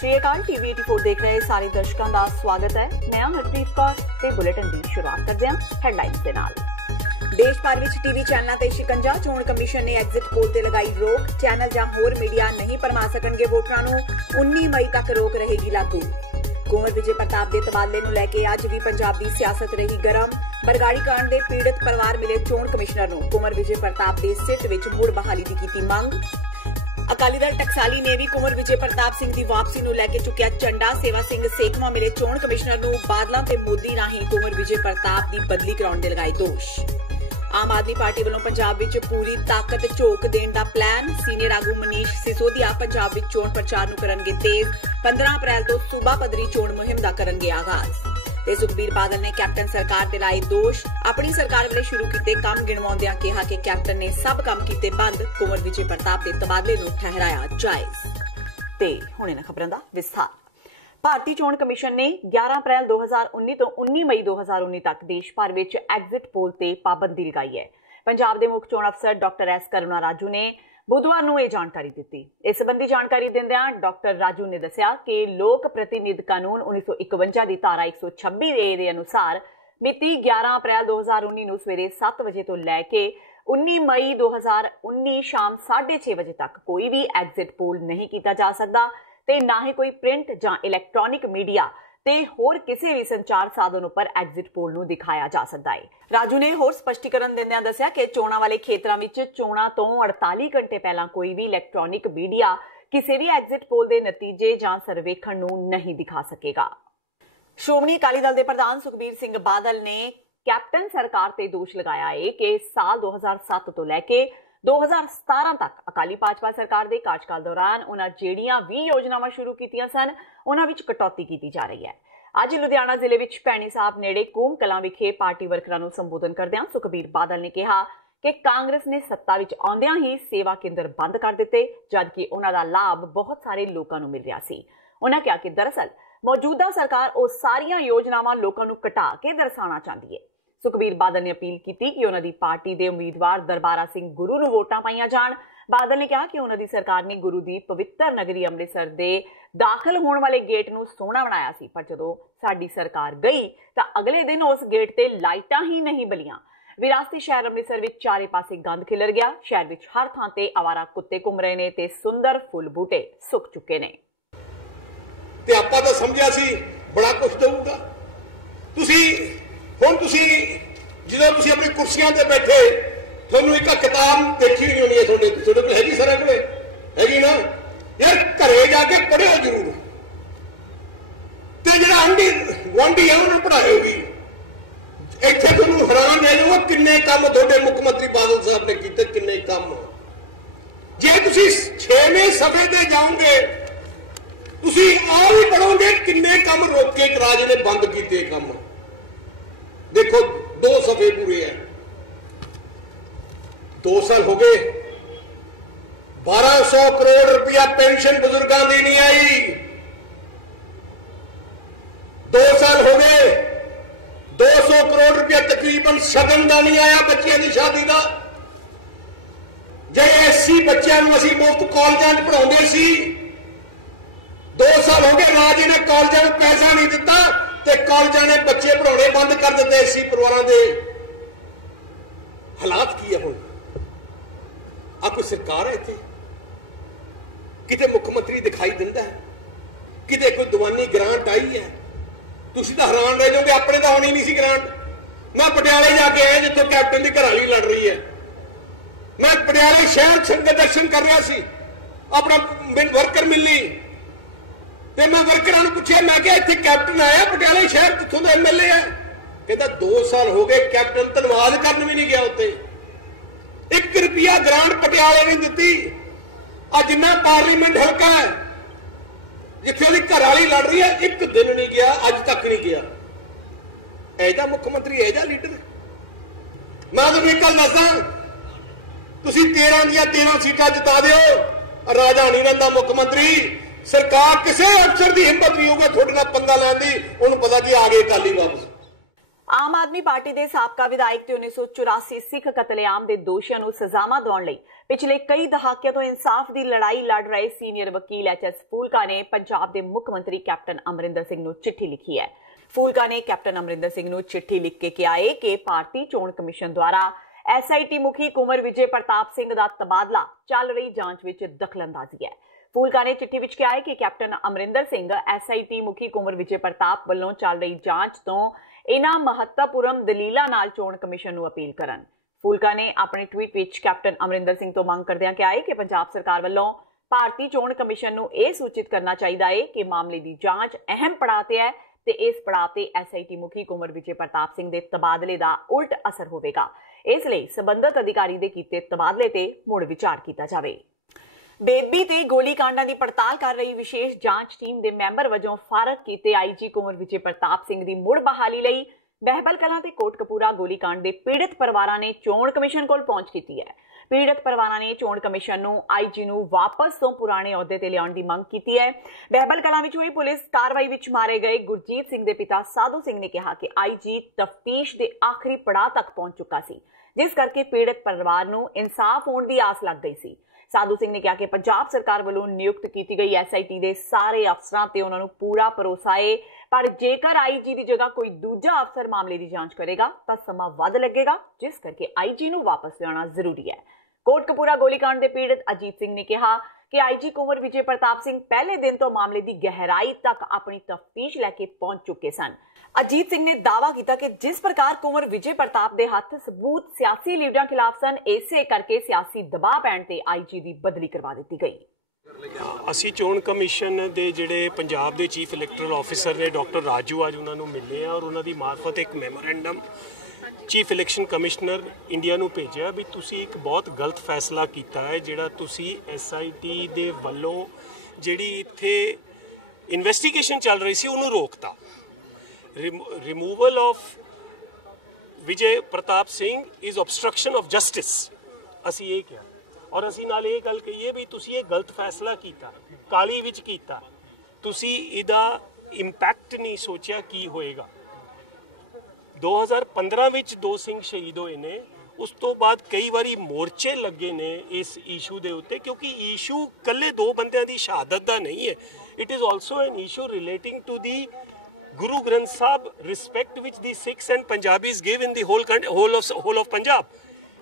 श्री अकाल टीवी 84 देख रहे सारे दर्शकों का स्वागत है। मैं हरप्रीत कौर ते बुलेटिन की शुरुआत करते हैं हेडलाइंस के नाल। देश भर में टीवी चैनलों ते शिकंजा। चोण कमीशन ने एग्जिट पोल ते लगाई रोक। चैनल जां होर मीडिया नहीं भरमा सकणगे वोटरां नूं। 19 मई तक रोक रहेगी लागू। कुंवर विजय प्रताप के तबादले नूं लैके अज भी पंजाब दी सियासत रही गरम। बरगाड़ी कांड के पीड़ित परिवार मिले चोण कमिश्नर नूं। कुंवर विजय प्रताप के सिट विच मुड़ बहाली की कीती मंग। अकाली दल टकसाली ने भी कुंवर विजय प्रताप सिंह की वापसी नूं लैके चुक्या झंडा। सेवा सिंह सेखवा मिले चोण कमिश्नर नूं। बादलों ते मोदी राही कुंवर विजय प्रताप की बदली कराउण दे लगाए दोष। आम आदमी पार्टी वालों पंजाब विच पूरी ताकत झोक देण दा प्लान। सीनियर आगू मनीष सिसोदिया पंजाब विच चोण प्रचार नूं करनगे तेज। 15 अप्रैल तो सूबा पद्धरी चोण मुहिम दा करनगे आगाज। ते सुखबीर बादल ने कैप्टन सरकार ते लाए दोष। अपनी सरकार वाले शुरू कीते काम गिणवाउंदियां कहा कि कैप्टन ने सब काम कीते बंद। कुंवर विजय प्रताप के तबादले नूं ठहराया जायज। ते हुणे ना खबरां दा विस्तार। भारतीय चोण कमीशन ने 11 अप्रैल 2019 तो 19 मई 2019 तक देश भर में एग्जिट पोल ते पाबंदी लगाई है। पंजाब के मुख्य चोण अफसर डॉक्टर एस करुणा राजू ने बुधवार को यह जानकारी दी। इस संबंधी जानकारी दिंदियां डॉक्टर राजू ने दस्सिया कि लोक प्रतिनिधि कानून 1951 की धारा 126 के अनुसार मिति 11 अप्रैल 2019 नूं सवेरे 7 बजे तो लैके 19 मई 2019 शाम 6:30 बजे तक कोई भी एग्जिट पोल नहीं किया जा सकता ते ना ही कोई प्रिंट जां इलैक्ट्रॉनिक मीडिया ते होर किसी भी संचार साधन पर एग्जिट पोल नूं दिखाया जा सकता है। राजू ने होर स्पष्टीकरण दिंदियां दस्सिया कि चोणां वाले खेतरां विच चोणां तो 48 घंटे पहला कोई भी इलैक्ट्रॉनिक मीडिया किसी भी एग्जिट पोल के नतीजे जां सर्वेखण नूं नहीं दिखा सकेगा। श्रोमणी अकाली दल के प्रधान सुखबीर सिंह बादल ने कैप्टन सरकार ते दोष लगाया है कि साल 2007 तो लैके 2017 तक अकाली भाजपा सरकार के कार्यकाल दौरान उन्हां ਜਿਹੜੀਆਂ भी योजनावां शुरू कीतियां सन उन्हां विच कटौती की जा रही है। अज लुधियाना जिले विच भैणी साहब नेड़े कूम कलां विखे पार्टी वर्करां नूं संबोधन करदिआं सुखबीर बादल ने कहा कि कांग्रेस ने सत्ता विच आउंदिआं ही सेवा केंद्र बंद कर दिते जबकि उन्हां दा लाभ बहुत सारे लोकां नूं मिल रिहा सी। उन्हां कहा कि दरअसल मौजूदा सरकार वो सारियां योजनावां लोकां नूं घटा के दर्शाना चाहती है। सुखबीर बादल ने अपील की कि उन्हां दी पार्टी के उम्मीदवार दरबारा सिंह गुरु नूं वोटां पाईआं जाण। बादल ने कहा कि उन्हां दी सरकार ने गुरु दी पवित्र नगरी अमृतसर दे दाखिल होने वाले गेट नूं सोहना बनाया सी पर जदों साडी सरकार गई तां अगले दिन उस गेट ते लाइटां ही नहीं बलियां। विरासती शहर अमृतसर विच चारे पासे गंद खिलर गया। शहर विच हर थां ते आवारा कुत्ते घुम रहे ने ते सुंदर फुल बूटे सुक चुके ने। ते आपां तां समझिया सी बड़ा कुछ देऊगा। तुसीं हुण तुसीं जदों तुसीं अपनी कुर्सियां ते बैठे तुहानूं एक किताब देखी नहीं होनी है तुहाडे कोल हैगी सारा कोले हैगी ना यार घरे जाके पढ़िओ जरूर ते जिहड़ा आंढी गुआंढी है उन्होंने पढ़ाइओ भी। इत्थे तुहानूं हैरान रह जाओ किन्ने काम तुहाडे मुख मंत्री बादल साहब ने कीते किन्ने काम। जे तुसीं 6वें सफे ते जाओगे तुसीं आ भी पढ़ोगे किन्ने काम रोके राज ने बंद कीते काम। देखो 2 सफे पूरे हैं। 2 साल हो गए 1200 करोड़ रुपया पेंशन बुजुर्गों की नहीं आई। 2 साल हो गए 200 करोड़ रुपया तकरीबन सगन का नहीं आया बच्चों की शादी का। जे एससी बच्चों को असीं मुफ्त कॉलेजों में पढ़ाते सी 2 साल हो गए राज ने कॉलेजों में पैसा नहीं दिता ते कॉलेजों ने बच्चे पढ़ाने बंद कर दिते। एससी परिवारों के हालात की है। हुण आ कोई सरकार है इत्थे किते मुख्यमंत्री दिखाई दिंदा है किते कोई दीवानी ग्रांट आई है। तुसीं तां हैरान रह जाओगे अपने तो होनी नहीं सी ग्रांट। मैं पटियाले जाके आया जित्थों कैप्टन की घरवाली लड़ रही है। मैं पटियाले शहर संगत दर्शन कर रहा सी अपना वर्कर मिलनी ते मैं वर्करां नूं पुछया मैं क्या इत्थे कैप्टन आया पटियाले शहर जित्थों दा एमएलए है। कहता 2 साल हो गए कैप्टन धन्नवाद करन भी नहीं गया उत्ते। 1 रुपया ग्रांट पटियाले नहीं दिती। अज जिन्ना पार्लीमेंट हल्का है जिथे उसकी घरवाली लड़ रही है 1 दिन नहीं गया अज तक नहीं गया। ऐजा मुख्यमंत्री ऐजा लीडर। मैं तुहानूं एक गल दस्सां तुसीं 13 ਦੀਆਂ 13 सीटां जिता दिओ राजा नहीं रहिंदा मुख्यमंत्री। सरकार किसी अफसर की हिम्मत नहीं होगी थोड़े नाल पंगा लैण दी। उन्होंने पता कि आ गए अकाली वापस। ਆਮ ਆਦਮੀ ਪਾਰਟੀ ਦੇ ਸਾਬਕਾ ਵਿਧਾਇਕ ਤੇ 1984 ਸਿੱਖ ਕਤਲੇਆਮ ਦੇ ਦੋਸ਼ੀਆਂ ਨੂੰ ਸਜ਼ਾਵਾਂ ਦਿਵਾਉਣ ਲਈ ਪਿਛਲੇ ਕਈ ਦਹਾਕਿਆਂ ਤੋਂ ਇਨਸਾਫ ਦੀ ਲੜਾਈ ਲੜ ਰਹੇ ਸੀਨੀਅਰ ਵਕੀਲ ਐਚ.ਐਸ. ਫੂਲਕਾ ਨੇ ਪੰਜਾਬ ਦੇ ਮੁੱਖ ਮੰਤਰੀ ਕੈਪਟਨ ਅਮਰਿੰਦਰ ਸਿੰਘ ਨੂੰ ਚਿੱਠੀ ਲਿਖੀ ਹੈ। ਫੂਲਕਾ ਨੇ ਕੈਪਟਨ ਅਮਰਿੰਦਰ ਸਿੰਘ ਨੂੰ ਚਿੱਠੀ ਲਿਖ ਕੇ ਕਿਹਾ ਹੈ ਕਿ ਭਾਰਤੀ ਚੋਣ ਕਮਿਸ਼ਨ ਦੁਆਰਾ SIT ਮੁਖੀ ਕੁੰਵਰ ਵਿਜੇ ਪ੍ਰਤਾਪ ਸਿੰਘ ਦਾ ਤਬਾਦਲਾ ਚੱਲ ਰਹੀ ਜਾਂਚ ਵਿੱਚ ਦਖਲਅੰਦਾਜ਼ੀ ਹੈ। ਫੂਲਕਾ ਨੇ ਚਿੱਠੀ ਵਿੱਚ ਕਿਹਾ ਹੈ ਕਿ ਕੈਪਟਨ ਅਮਰਿੰਦਰ ਸਿੰਘ SIT ਮੁਖੀ ਕੁੰਵਰ ਵਿਜੇ ਪ੍ਰਤਾਪ ਵੱਲੋਂ ਚੱਲ ਰਹੀ ਜਾਂਚ ਤੋਂ ਇਨ੍ਹਾਂ ਮਹੱਤਵਪੂਰਨ ਦਲੀਲਾਂ ਨਾਲ ਚੋਣ ਕਮਿਸ਼ਨ ਨੂੰ ਅਪੀਲ ਕਰਨ। ਫੂਲਕਾ ਨੇ ਆਪਣੇ ਟਵੀਟ ਵਿੱਚ ਕੈਪਟਨ ਅਮਰਿੰਦਰ ਸਿੰਘ ਤੋਂ ਮੰਗ ਕਰਦਿਆਂ ਕਿਹਾ ਹੈ ਕਿ ਪੰਜਾਬ ਸਰਕਾਰ ਵੱਲੋਂ ਭਾਰਤੀ ਚੋਣ ਕਮਿਸ਼ਨ ਨੂੰ ਇਹ ਸੂਚਿਤ ਕਰਨਾ ਚਾਹੀਦਾ ਹੈ ਕਿ ਮਾਮਲੇ ਦੀ ਜਾਂਚ ਅਹਿਮ ਪੜਾਅ ਤੇ ਹੈ ਤੇ ਇਸ ਪੜਾਅ ਤੇ SIT ਮੁਖੀ ਕੁੰਵਰ ਵਿਜੇ ਪ੍ਰਤਾਪ ਸਿੰਘ ਦੇ ਤਬਾਦਲੇ ਦਾ ਉਲਟ ਅਸਰ ਹੋਵੇਗਾ। ਇਸ ਲਈ ਸੰਬੰਧਤ ਅਧਿਕਾਰੀ ਦੇ ਕੀਤੇ ਤਬਾਦਲੇ ਤੇ ਮੁੜ ਵਿਚਾਰ ਕੀਤਾ ਜਾਵੇ। ਬੇਦੀ ਤੇ ਗੋਲੀकांडां ਦੀ ਪੜਤਾਲ ਕਰ ਰਹੀ ਵਿਸ਼ੇਸ਼ ਜਾਂਚ ਟੀਮ ਦੇ ਮੈਂਬਰ ਵਜੋਂ ਫਾਰਗ ਕੀਤੇ IG ਕੁੰਵਰ ਵਿਜੇ ਪ੍ਰਤਾਪ ਸਿੰਘ ਦੀ ਮੁੜ ਬਹਾਲੀ ਲਈ ਬਹਿਬਲ ਕਲਾਂ ਤੇ ਕੋਟਕਪੂਰਾ ਗੋਲੀकांड ਦੇ ਪੀੜਤ ਪਰਿਵਾਰਾਂ ਨੇ ਚੋਣ ਕਮਿਸ਼ਨ ਕੋਲ ਪਹੁੰਚ ਕੀਤੀ ਹੈ। ਪੀੜਤ ਪਰਿਵਾਰਾਂ ਨੇ ਚੋਣ ਕਮਿਸ਼ਨ ਨੂੰ IG ਨੂੰ ਵਾਪਸ ਤੋਂ ਪੁਰਾਣੇ ਅਹੁਦੇ ਤੇ ਲਿਆਉਣ ਦੀ ਮੰਗ ਕੀਤੀ ਹੈ। ਬਹਿਬਲ ਕਲਾਂ ਵਿੱਚ ਹੋਈ ਪੁਲਿਸ ਕਾਰਵਾਈ ਵਿੱਚ ਮਾਰੇ ਗਏ ਗੁਰਜੀਤ ਸਿੰਘ ਦੇ ਪਿਤਾ ਸਾਧੂ ਸਿੰਘ ਨੇ ਕਿਹਾ ਕਿ IG ਤਫਤੀਸ਼ ਦੇ ਆਖਰੀ ਪੜਾਅ ਤੱਕ ਪਹੁੰਚ ਚੁੱਕਾ ਸੀ, ਜਿਸ ਕਰਕੇ ਪੀੜਤ ਪਰਿਵਾਰ ਨੂੰ ਇਨਸਾਫ ਹੋਣ ਦੀ ਆਸ ਲੱਗ ਗਈ ਸੀ। ਸਾਧੂ ਸਿੰਘ ਨੇ ਕਿਹਾ ਕਿ ਪੰਜਾਬ ਸਰਕਾਰ ਵੱਲੋਂ ਨਿਯੁਕਤ ਕੀਤੀ ਗਈ SIT ਦੇ ਸਾਰੇ ਅਫਸਰਾਂ ਤੇ ਉਹਨਾਂ ਨੂੰ ਪੂਰਾ ਭਰੋਸਾ ਹੈ, ਪਰ ਜੇਕਰ IG ਦੀ ਜਗ੍ਹਾ ਕੋਈ ਦੂਜਾ ਅਫਸਰ ਮਾਮਲੇ ਦੀ ਜਾਂਚ ਕਰੇਗਾ ਤਾਂ ਸਮਾਂ ਵੱਧ ਲੱਗੇਗਾ, ਜਿਸ ਕਰਕੇ IG ਨੂੰ ਵਾਪਸ ਲਿਆਉਣਾ ਜ਼ਰੂਰੀ ਹੈ। ਕੋਟਕਪੂਰਾ ਗੋਲੀकांड ਦੇ ਪੀੜਤ ਅਜੀਤ ਸਿੰਘ ਨੇ ਕਿਹਾ ਕਿ IG ਕੁੰਵਰ ਵਿਜੇ ਪ੍ਰਤਾਪ ਸਿੰਘ ਪਹਿਲੇ ਦਿਨ ਤੋਂ ਮਾਮਲੇ ਦੀ ਗਹਿਰਾਈ ਤੱਕ ਆਪਣੀ ਤਫਤੀਸ਼ ਲੈ ਕੇ ਪਹੁੰਚ ਚੁੱਕੇ ਸਨ। ਅਜੀਤ ਸਿੰਘ ਨੇ ਦਾਅਵਾ ਕੀਤਾ ਕਿ ਜਿਸ ਪ੍ਰਕਾਰ ਕੁੰਵਰ ਵਿਜੇ ਪ੍ਰਤਾਪ ਦੇ ਹੱਥ ਸਬੂਤ ਸਿਆਸੀ ਲੀਡਰਾਂ ਖਿਲਾਫ ਸਨ, ਇਸੇ ਕਰਕੇ ਸਿਆਸੀ ਦਬਾਅ ਪੈਣ ਤੇ IG ਦੀ ਬਦਲੀ ਕਰਵਾ ਦਿੱਤੀ ਗਈ। ਅਸੀਂ ਚੋਣ ਕਮਿਸ਼ਨ ਦੇ ਜਿਹੜੇ ਪੰਜਾਬ ਦੇ ਚੀਫ ਇਲੈਕਟਰਲ ਆਫਿਸਰ ਨੇ ਡਾਕਟਰ ਰਾਜੂ ਅੱਜ ਉਹਨਾਂ ਨੂੰ ਮਿਲੇ ਆ ਔਰ ਉਹਨਾਂ ਦੀ ਮਾਰਫਤ ਇੱਕ memorandum chief election commissioner India ਨੂੰ ਭੇਜਿਆ ਵੀ ਤੁਸੀਂ ਇੱਕ ਬਹੁਤ ਗਲਤ ਫੈਸਲਾ ਕੀਤਾ ਹੈ, ਜਿਹੜਾ ਤੁਸੀਂ SIT ਦੇ ਵੱਲੋਂ ਜਿਹੜੀ ਇੱਥੇ ਇਨਵੈਸਟੀਗੇਸ਼ਨ ਚੱਲ ਰਹੀ ਸੀ ਉਹਨੂੰ ਰੋਕਤਾ। Removal of Vijay Pratap Singh is obstruction of justice, ਅਸੀਂ ਇਹ ਕਿਹਾ ਔਰ ਅਸੀਂ ਨਾਲ ਇਹ ਗੱਲ ਕਹੀਏ ਵੀ ਤੁਸੀਂ ਇਹ ਗਲਤ ਫੈਸਲਾ ਕੀਤਾ, ਕਾਲੀ ਵਿੱਚ ਕੀਤਾ, ਤੁਸੀਂ ਇਹਦਾ ਇੰਪੈਕਟ ਨਹੀਂ ਸੋਚਿਆ ਕੀ ਹੋਏਗਾ। 2015 ਵਿੱਚ 2 ਸਿੰਘ ਸ਼ਹੀਦ ਹੋਏ ਨੇ, ਉਸ ਤੋਂ ਬਾਅਦ ਕਈ ਵਾਰੀ ਮੋਰਚੇ ਲੱਗੇ ਨੇ ਇਸ ਇਸ਼ੂ ਦੇ ਉੱਤੇ, ਕਿਉਂਕਿ ਇਸ਼ੂ ਇਕੱਲੇ 2 ਬੰਦਿਆਂ ਦੀ ਸ਼ਹਾਦਤ ਦਾ ਨਹੀਂ ਹੈ, it is also an issue relating to the Guru Granth Sahib, respect which the Sikhs and Punjabis give in the whole of Punjab.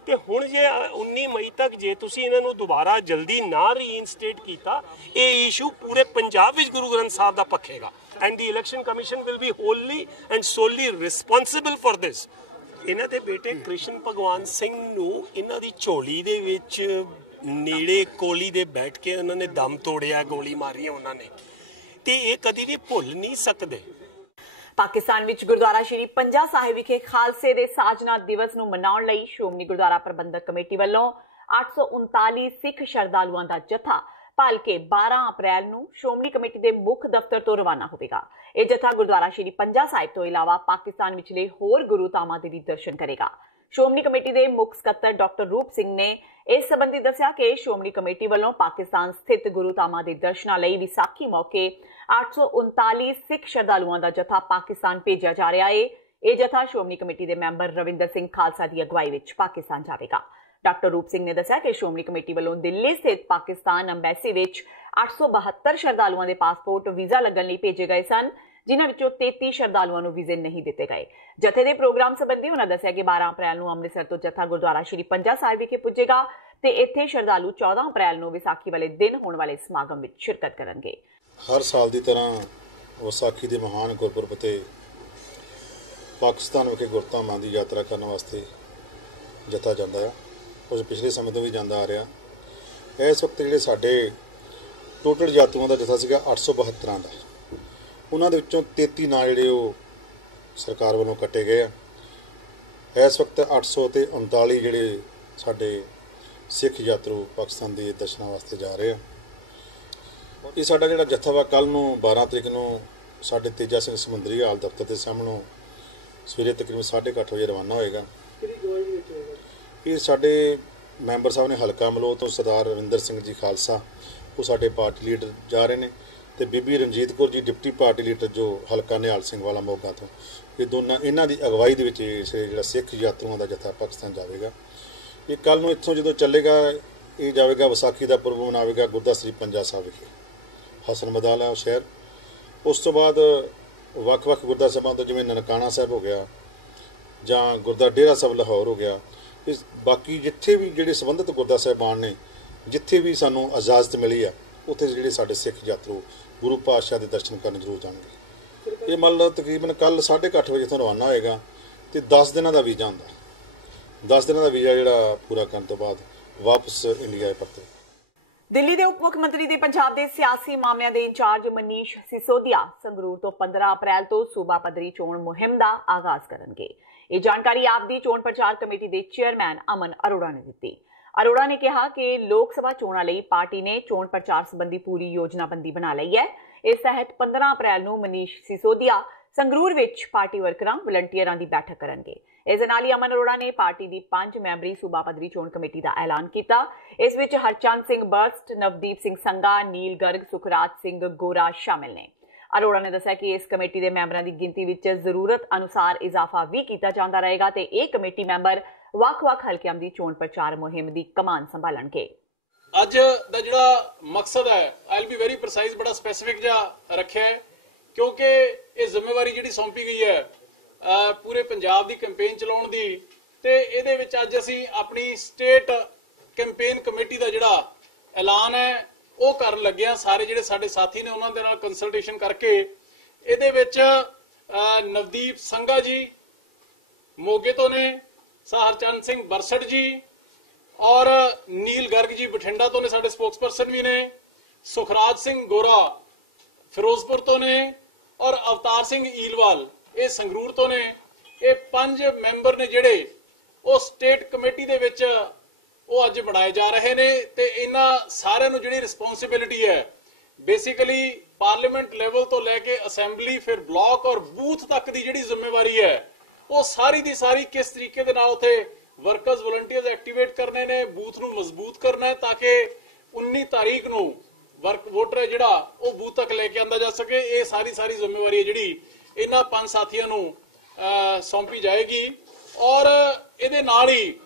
ਤੇ ਹੁਣ ਜੇ 19 ਮਈ ਤੱਕ ਜੇ ਤੁਸੀਂ ਇਹਨਾਂ ਨੂੰ ਦੁਬਾਰਾ ਜਲਦੀ ਨਾ ਰੀਇਨਸਟੇਟ ਕੀਤਾ, ਇਹ ਇਸ਼ੂ ਪੂਰੇ ਪੰਜਾਬ ਵਿੱਚ ਗੁਰੂ ਗ੍ਰੰਥ ਸਾਹਿਬ ਦਾ ਪੱਖੇਗਾ and the election commission will be Holi and ਸੋਲੀ responsible for this. ਇਹਨਾਂ ਦੇ ਬੇਟੇ ਕ੍ਰਿਸ਼ਨ ਭਗਵਾਨ ਸਿੰਘ ਨੂੰ ਇਹਨਾਂ ਦੀ ਝੋਲੀ ਦੇ ਵਿੱਚ ਨੇੜੇ ਕੋਲੀ ਦੇ ਬੈਠ ਕੇ ਉਹਨਾਂ ਨੇ ਦਮ ਤੋੜਿਆ, ਗੋਲੀ ਮਾਰੀ ਉਹਨਾਂ ਨੇ, ਤੇ ਇਹ ਕਦੀ ਵੀ ਭੁੱਲ ਨਹੀਂ ਸਕਦੇ। ਪਾਕਿਸਤਾਨ ਵਿੱਚ ਗੁਰਦੁਆਰਾ ਸ਼੍ਰੀ ਪੰਜਾ ਸਾਹਿਬ ਵਿਖੇ ਖਾਲਸੇ ਦੇ ਸਾਜਨਾ ਦਿਵਸ ਨੂੰ ਮਨਾਉਣ ਲਈ ਸ਼੍ਰੋਮਣੀ ਗੁਰਦੁਆਰਾ ਪ੍ਰਬੰਧਕ ਕਮੇਟੀ ਵੱਲੋਂ 839 ਸਿੱਖ ਸ਼ਰਧਾਲੂਆਂ ਦਾ ਜਥਾ ਭਲਕੇ 12 ਅਪ੍ਰੈਲ ਨੂੰ ਸ਼੍ਰੋਮਣੀ ਕਮੇਟੀ ਦੇ ਮੁੱਖ ਦਫ਼ਤਰ ਤੋਂ ਰਵਾਨਾ ਹੋਵੇਗਾ। ਇਹ ਜਥਾ ਗੁਰਦੁਆਰਾ ਸ਼੍ਰੀ ਪੰਜਾ ਸਾਹਿਬ ਤੋਂ ਇਲਾਵਾ ਪਾਕਿਸਤਾਨ ਵਿਚਲੇ ਹੋਰ ਗੁਰੂ ਧਾਮਾਂ ਦੇ ਵੀ ਦਰਸ਼ਨ ਕਰੇਗਾ। ਸ਼੍ਰੋਮਣੀ ਕਮੇਟੀ ਦੇ ਮੁੱਖ ਸਕੱਤਰ ਡਾਕਟਰ ਰੂਪ ਸਿੰਘ ਨੇ ਇਸ ਸੰਬੰਧੀ ਦੱਸਿਆ ਕਿ ਸ਼੍ਰੋਮਣੀ ਕਮੇਟੀ ਵੱਲੋਂ ਪਾਕਿਸਤਾਨ ਸਥਿਤ ਗੁਰੂ ਧਾਮਾਂ ਦੇ ਦਰਸ਼ਨਾਂ ਲਈ ਵਿਸਾਖੀ ਮੌਕੇ 839 ਸਿੱਖ ਸ਼ਰਧਾਲੂਆਂ ਦਾ ਜਥਾ ਪਾਕਿਸਤਾਨ ਭੇਜਿਆ ਜਾ ਰਿਹਾ ਹੈ। ਇਹ ਜਥਾ ਸ਼੍ਰੋਮਣੀ ਕਮੇਟੀ ਦੇ ਮੈਂਬਰ ਰਵਿੰਦਰ ਸਿੰਘ ਖਾਲਸਾ ਦੀ ਅਗਵਾਈ ਵਿੱਚ ਪਾਕਿਸਤਾਨ ਜਾਵੇਗਾ। ਡਾਕਟਰ ਰੂਪ ਸਿੰਘ ਨੇ ਦੱਸਿਆ ਕਿ ਸ਼੍ਰੋਮਣੀ ਕਮੇਟੀ ਵੱਲੋਂ ਦਿੱਲੀ ਸਥਿਤ ਪਾਕਿਸਤਾਨ ਅੰਬੈਸੀ ਵਿੱਚ 872 ਸ਼ਰਧਾਲੂਆਂ ਦੇ ਪਾਸਪੋਰਟ ਵੀਜ਼ਾ ਲੱਗਣ ਲਈ ਭੇਜੇ ਗਏ ਸਨ, ਜਿਨ੍ਹਾਂ ਵਿੱਚੋਂ 33 ਸ਼ਰਧਾਲੂਆਂ ਨੂੰ ਵੀਜ਼ੇ ਨਹੀਂ ਦਿੱਤੇ ਗਏ। ਜਥੇ ਦੇ ਪ੍ਰੋਗਰਾਮ ਸੰਬੰਧੀ ਉਹਨਾਂ ਦੱਸਿਆ ਕਿ 12 ਅਪ੍ਰੈਲ ਨੂੰ ਅੰਮ੍ਰਿਤਸਰ ਤੋਂ ਜਥਾ ਗੁਰਦੁਆਰਾ ਸ਼੍ਰੀ ਪੰਜਾ ਸਾਹਿਬ ਵਿਖੇ ਪੁੱਜੇਗਾ ਤੇ ਇੱਥੇ ਸ਼ਰਧਾਲੂ 14 ਅਪ੍ਰੈਲ ਨੂੰ ਵਿਸਾਖੀ ਵਾਲੇ ਦਿਨ ਹੋਣ ਵਾਲੇ ਸਮਾਗਮ ਵਿੱਚ ਸ਼ਿਰਕਤ ਕਰਨਗੇ। ਹਰ ਸਾਲ ਦੀ ਤਰ੍ਹਾਂ ਵਿਸਾਖੀ ਦੇ ਮਹਾਨ ਗੁਰਪੁਰਬ ਤੇ ਪਾਕਿਸਤਾਨ ਵਿਖੇ ਗੁਰਧਾਮਾਂ ਦੀ ਯਾਤਰਾ ਕਰਨ ਵਾਸਤੇ ਜਥਾ ਜਾਂਦਾ ਹੈ। ਕੁਝ ਪਿਛਲੇ ਸਮੇਂ ਤੋਂ ਵੀ ਜਾਂਦਾ ਆ ਰਿਹਾ। ਇਸ ਵਕਤ ਜਿਹੜੇ ਸਾਡੇ ਟੋਟਲ ਯਾਤਰੂਆਂ ਦਾ ਜਥਾ ਸੀਗਾ 872 ਦਾ, ਉਹਨਾਂ ਦੇ ਵਿੱਚੋਂ 33 ਨਾਂ ਜਿਹੜੇ ਉਹ ਸਰਕਾਰ ਵੱਲੋਂ ਕੱਟੇ ਗਏ ਆ। ਇਸ ਵਕਤ 839 ਜਿਹੜੇ ਸਾਡੇ ਸਿੱਖ ਯਾਤਰੂ ਪਾਕਿਸਤਾਨ ਦੇ ਦਰਸ਼ਨਾਂ ਵਾਸਤੇ ਜਾ ਰਹੇ ਆ। ਇਹ ਸਾਡਾ ਜਿਹੜਾ ਜਥਾ ਵਾ ਕੱਲ੍ਹ ਨੂੰ 12 ਤਰੀਕ ਨੂੰ ਸਾਡੇ ਤੇਜਾ ਸਿੰਘ ਸਮੁੰਦਰੀ ਹਾਲ ਦਫ਼ਤਰ ਦੇ ਸਾਹਮਣੋਂ ਸਵੇਰੇ ਤਕਰੀਬਨ 8:30 ਵਜੇ ਰਵਾਨਾ ਹੋਏਗਾ। ਇਹ ਸਾਡੇ ਮੈਂਬਰ ਸਾਹਿਬ ਨੇ ਹਲਕਾ ਮਲੋਹ ਤੋਂ ਸਰਦਾਰ ਰਵਿੰਦਰ ਸਿੰਘ ਜੀ ਖਾਲਸਾ, ਉਹ ਸਾਡੇ ਪਾਰਟੀ ਲੀਡਰ ਜਾ ਰਹੇ ਨੇ, ਤੇ ਬੀਬੀ Ranjit Kaur ji deputy party leader ਜੋ ਹਲਕਾ ਨਿਹਾਲ ਸਿੰਘ ਵਾਲਾ ਮੋਗਾ ਤੋਂ, ਇਹ ਦੋਨਾਂ ਇਹਨਾਂ ਦੀ ਅਗਵਾਈ ਦੇ ਵਿੱਚ ਇਸ ਜਿਹੜਾ ਸਿੱਖ ਯਾਤਰੂਆਂ ਦਾ ਜਥਾ ਪਾਕਿਸਤਾਨ ਜਾਵੇਗਾ। ਇਹ ਕੱਲ੍ਹ ਨੂੰ ਇੱਥੋਂ ਜਦੋਂ ਚੱਲੇਗਾ, ਇਹ ਜਾਵੇਗਾ ਵਿਸਾਖੀ ਦਾ ਪੁਰਬ ਮਨਾਵੇਗਾ ਗੁਰਦੁਆਰਾ ਸ੍ਰੀ ਪੰਜਾ ਸਾਹਿਬ ਵਿਖੇ, ਹਸਨ ਮਦਾਲਾ ਸ਼ਹਿਰ। ਉਸ ਤੋਂ ਬਾਅਦ ਵੱਖ-ਵੱਖ ਗੁਰਦੁਆਰਾ ਸਾਹਿਬਾਂ ਤੋਂ ਜਿਵੇਂ ਨਨਕਾਣਾ ਸਾਹਿਬ ਹੋ ਗਿਆ ਜਾਂ ਗੁਰਦੁਆਰਾ ਡੇਰਾ ਸਾਹਿਬ ਲਾਹੌਰ ਹੋ ਗਿਆ, ਇਸ ਬਾਕੀ ਜਿੱਥੇ ਵੀ ਜਿਹੜੇ ਸੰਬੰਧਿਤ ਗੁਰਦੁਆਰਾ ਸਾਹਿਬਾਨ ਨੇ, ਜਿੱਥੇ ਵੀ ਸਾਨੂੰ ਇਜਾਜ਼ਤ ਮਿਲੀ ਆ, ਉੱਥੇ ਜਿਹੜੇ ਸਾਡੇ ਸਿੱਖ ਯਾਤਰੂ ਗੁਰੂ ਪਾਤਸ਼ਾਹ ਦੇ ਦਰਸ਼ਨ ਕਰਨ ਜ਼ਰੂਰ ਜਾਣਗੇ। ਇਹ ਮੰਨ ਲਓ ਤਕਰੀਬਨ ਕੱਲ੍ਹ 8:30 ਵਜੇ ਤੋਂ ਰਵਾਨਾ ਹੋਏਗਾ ਅਤੇ 10 ਦਿਨਾਂ ਦਾ ਵੀਜ਼ਾ ਹੁੰਦਾ। 10 ਦਿਨਾਂ ਦਾ ਵੀਜ਼ਾ ਜਿਹੜਾ ਪੂਰਾ ਕਰਨ ਤੋਂ ਬਾਅਦ ਵਾਪਸ ਇੰਡੀਆ ਪਰਤੇ। ਦਿੱਲੀ ਦੇ ਉਪ ਮੁੱਖ ਮੰਤਰੀ ਦੇ ਪੰਜਾਬ ਦੇ ਸਿਆਸੀ ਮਾਮਲਿਆਂ ਦੇ ਇੰਚਾਰਜ ਮਨੀਸ਼ ਸਿਸੋਦੀਆ ਸੰਗਰੂਰ ਤੋਂ 15 ਅਪ੍ਰੈਲ ਤੋਂ ਸੂਬਾ ਪੱਧਰੀ ਚੋਣ ਮੁਹਿੰਮ ਦਾ ਆਗਾਜ਼ ਕਰਨਗੇ। ਇਹ ਜਾਣਕਾਰੀ ਆਪ ਦੀ ਚੋਣ ਪ੍ਰਚਾਰ ਕਮੇਟੀ ਦੇ ਚੇਅਰਮੈਨ ਅਮਨ ਅਰੋੜਾ ਨੇ ਦਿੱਤੀ। ਅਰੋੜਾ ਨੇ ਕਿਹਾ ਕਿ ਲੋਕ ਸਭਾ ਚੋਣਾਂ ਲਈ ਪਾਰਟੀ ਨੇ ਚੋਣ ਪ੍ਰਚਾਰ ਸੰਬੰਧੀ ਪੂਰੀ ਯੋਜਨਾਬੰਦੀ ਬਣਾ ਲਈ ਹੈ। ਇਸ ਤਹਿਤ 15 ਅਪ੍ਰੈਲ ਨੂੰ ਮਨੀਸ਼ ਸਿਸੋਦੀਆ ਸੰਗਰੂਰ ਵਿੱਚ ਪਾਰਟੀ ਵਰਕਰਾਂ ਵਲੰਟੀਅਰਾਂ ਦੀ ਬੈਠਕ ਕਰਨਗੇ। ਇਸ ਦੇ ਨਾਲ ਹੀ ਅਮਨ ਅਰੋੜਾ ਨੇ ਪਾਰਟੀ ਦੀ 5 ਮੈਂਬਰੀ ਸੂਬਾ ਪੱਧਰੀ ਚੋਣ ਕਮੇਟੀ ਦਾ ਐਲਾਨ ਕੀਤਾ। ਇਸ ਵਿੱਚ ਹਰਚੰਦ ਸਿੰਘ ਬਰਸਟ, ਨਵਦੀਪ ਸਿੰਘ ਸੰਘਾ, ਨੀਲ ਗਰਗ, ਸੁਖਰਾਜ ਸਿੰਘ ਗੋਰਾ ਸ਼ਾਮਿਲ ਨੇ। ਅਰੋੜਾ ਨੇ ਦੱਸਿਆ ਕਿ ਇਸ ਕਮੇਟੀ ਦੇ ਮੈਂਬਰਾਂ ਦੀ ਗਿਣਤੀ ਵਿੱਚ ਜ਼ਰੂਰਤ ਅਨੁਸਾਰ ਇਜ਼ਾਫਾ ਵੀ ਕੀਤਾ ਜਾਂਦਾ ਰਹੇਗਾ ਤੇ ਇਹ ਕਮੇਟੀ ਮੈਂਬਰ ਵੱਖ-ਵੱਖ ਹਲਕਿਆਂ ਦੀ ਚੋਣ ਪ੍ਰਚਾਰ ਮੁਹਿੰਮ ਦੀ ਕਮਾਨ ਸੰਭਾਲਣਗੇ। ਅੱਜ ਦਾ ਜਿਹੜਾ ਮਕਸਦ ਹੈ, I will be very precise, ਬੜਾ ਸਪੈਸੀਫਿਕ ਜਿਹਾ ਰੱਖਿਆ ਹੈ, ਕਿਉਂਕਿ ਇਹ ਜ਼ਿੰਮੇਵਾਰੀ ਜਿਹੜੀ ਸੌਂਪੀ ਗਈ ਹੈ ਪੂਰੇ ਪੰਜਾਬ ਦੀ ਕੈਂਪੇਨ ਚਲਾਉਣ ਦੀ, ਤੇ ਇਹਦੇ ਵਿੱਚ ਅੱਜ ਅਸੀਂ ਆਪਣੀ ਸਟੇਟ ਕੈਂਪੇਨ ਕਮੇਟੀ ਦਾ ਜਿਹੜਾ ਐਲਾਨ ਹੈ ਉਹ ਕਰਨ ਲੱਗੇ ਹਾਂ। ਸਾਰੇ ਜਿਹੜੇ ਸਾਡੇ ਸਾਥੀ ਨੇ ਉਹਨਾਂ ਦੇ ਨਾਲ ਕੰਸਲਟੇਸ਼ਨ ਕਰਕੇ ਇਹਦੇ ਵਿੱਚ ਨਵਦੀਪ ਸੰਘਾ ਜੀ ਮੋਗੇ ਤੋਂ ਨੇ, ਹਰਚੰਦ ਸਿੰਘ ਬਰਸਟ ਜੀ ਔਰ ਨੀਲ ਗਰਗ ਜੀ ਬਠਿੰਡਾ ਤੋਂ ਨੇ, ਸਾਡੇ ਸਪੋਕਸਪਰਸਨ ਵੀ ਨੇ, ਸੁਖਰਾਜ ਸਿੰਘ ਗੋਰਾ ਫਿਰੋਜ਼ਪੁਰ ਤੋਂ ਨੇ ਔਰ ਅਵਤਾਰ ਸਿੰਘ ਈਲਵਾਲ ਇਹ ਸੰਗਰੂਰ ਤੋਂ ਨੇ। ਇਹ 5 ਮੈਂਬਰ ਨੇ ਜਿਹੜੇ ਉਹ ਸਟੇਟ ਕਮੇਟੀ ਦੇ ਵਿੱਚ ਉਹ ਅੱਜ ਬਣਾਏ ਜਾ ਰਹੇ ਨੇ। ਤੇ ਇਹਨਾਂ ਸਾਰਿਆਂ ਨੂੰ ਜਿਹੜੀ ਰਿਸਪੌਂਸਿਬਿਲਿਟੀ ਹੈ ਬੇਸਿਕਲੀ ਪਾਰਲੀਮੈਂਟ ਲੈਵਲ ਤੋਂ ਲੈ ਕੇ ਅਸੈਂਬਲੀ, ਫਿਰ ਬਲਾਕ ਔਰ ਬੂਥ ਤੱਕ ਦੀ ਜਿਹੜੀ ਜ਼ਿੰਮੇਵਾਰੀ ਹੈ ਉਹ ਸਾਰੀ ਦੀ ਸਾਰੀ ਕਿਸ ਤਰੀਕੇ ਦੇ ਨਾਲ ਉੱਥੇ ਵਰਕਰਸ ਵਲੰਟੀਅਰਸ ਐਕਟੀਵੇਟ ਕਰਨੇ ਨੇ, ਬੂਥ ਨੂੰ ਮਜ਼ਬੂਤ ਕਰਨਾ ਹੈ ਤਾਂ ਕਿ 19 ਤਾਰੀਖ ਨੂੰ ਵੋਟਰ ਹੈ ਜਿਹੜਾ ਉਹ ਬੂਥ ਤੱਕ ਲੈ ਕੇ ਆਂਦਾ ਜਾ ਸਕੇ। ਇਹ ਸਾਰੀ ਜ਼ਿੰਮੇਵਾਰੀ ਹੈ ਜਿਹੜੀ ਇਹਨਾਂ 5 ਸਾਥੀਆਂ ਨੂੰ ਸੌਂਪੀ ਜਾਏਗੀ। ਔਰ ਇਹਦੇ ਨਾਲ ਹੀ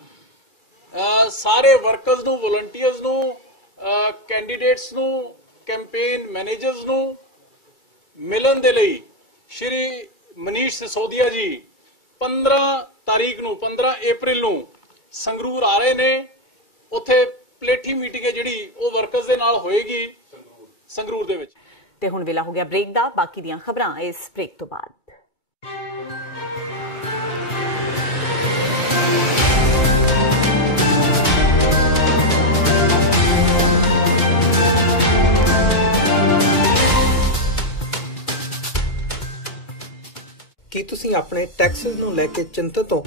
ਸਾਰੇ ਵਰਕਰਸ ਨੂੰ, ਵਲੰਟੀਅਰਸ ਨੂੰ, ਕੈਂਡੀਡੇਟਸ ਨੂੰ, ਕੈਂਪੇਨ ਮੈਨੇਜਰਸ ਨੂੰ ਮਿਲਣ ਦੇ ਲਈ ਸ਼੍ਰੀ ਮਨੀਸ਼ ਸਿਸੋਦੀਆ ਜੀ 15 ਤਾਰੀਖ ਨੂੰ 15 ਅਪ੍ਰੈਲ ਨੂੰ ਸੰਗਰੂਰ ਆ ਰਹੇ ਨੇ। ਉੱਥੇ ਪਲੇਠੀ ਮੀਟਿੰਗ ਹੈ ਜਿਹੜੀ ਉਹ ਵਰਕਰਸ ਦੇ ਨਾਲ ਹੋਏਗੀ ਸੰਗਰੂਰ ਦੇ ਵਿੱਚ। ਤੇ ਹੁਣ ਵੇਲਾ ਹੋ ਗਿਆ ਬ੍ਰੇਕ ਦਾ। ਬਾਕੀ ਦੀਆਂ ਖਬਰਾਂ ਇਸ ਬ੍ਰੇਕ ਤੋਂ ਬਾਅਦ। ਕੀ ਤੁਸੀਂ ਆਪਣੇ ਟੈਕਸਿਸ ਨੂੰ ਲੈ ਕੇ ਚਿੰਤਤ ਹੋ?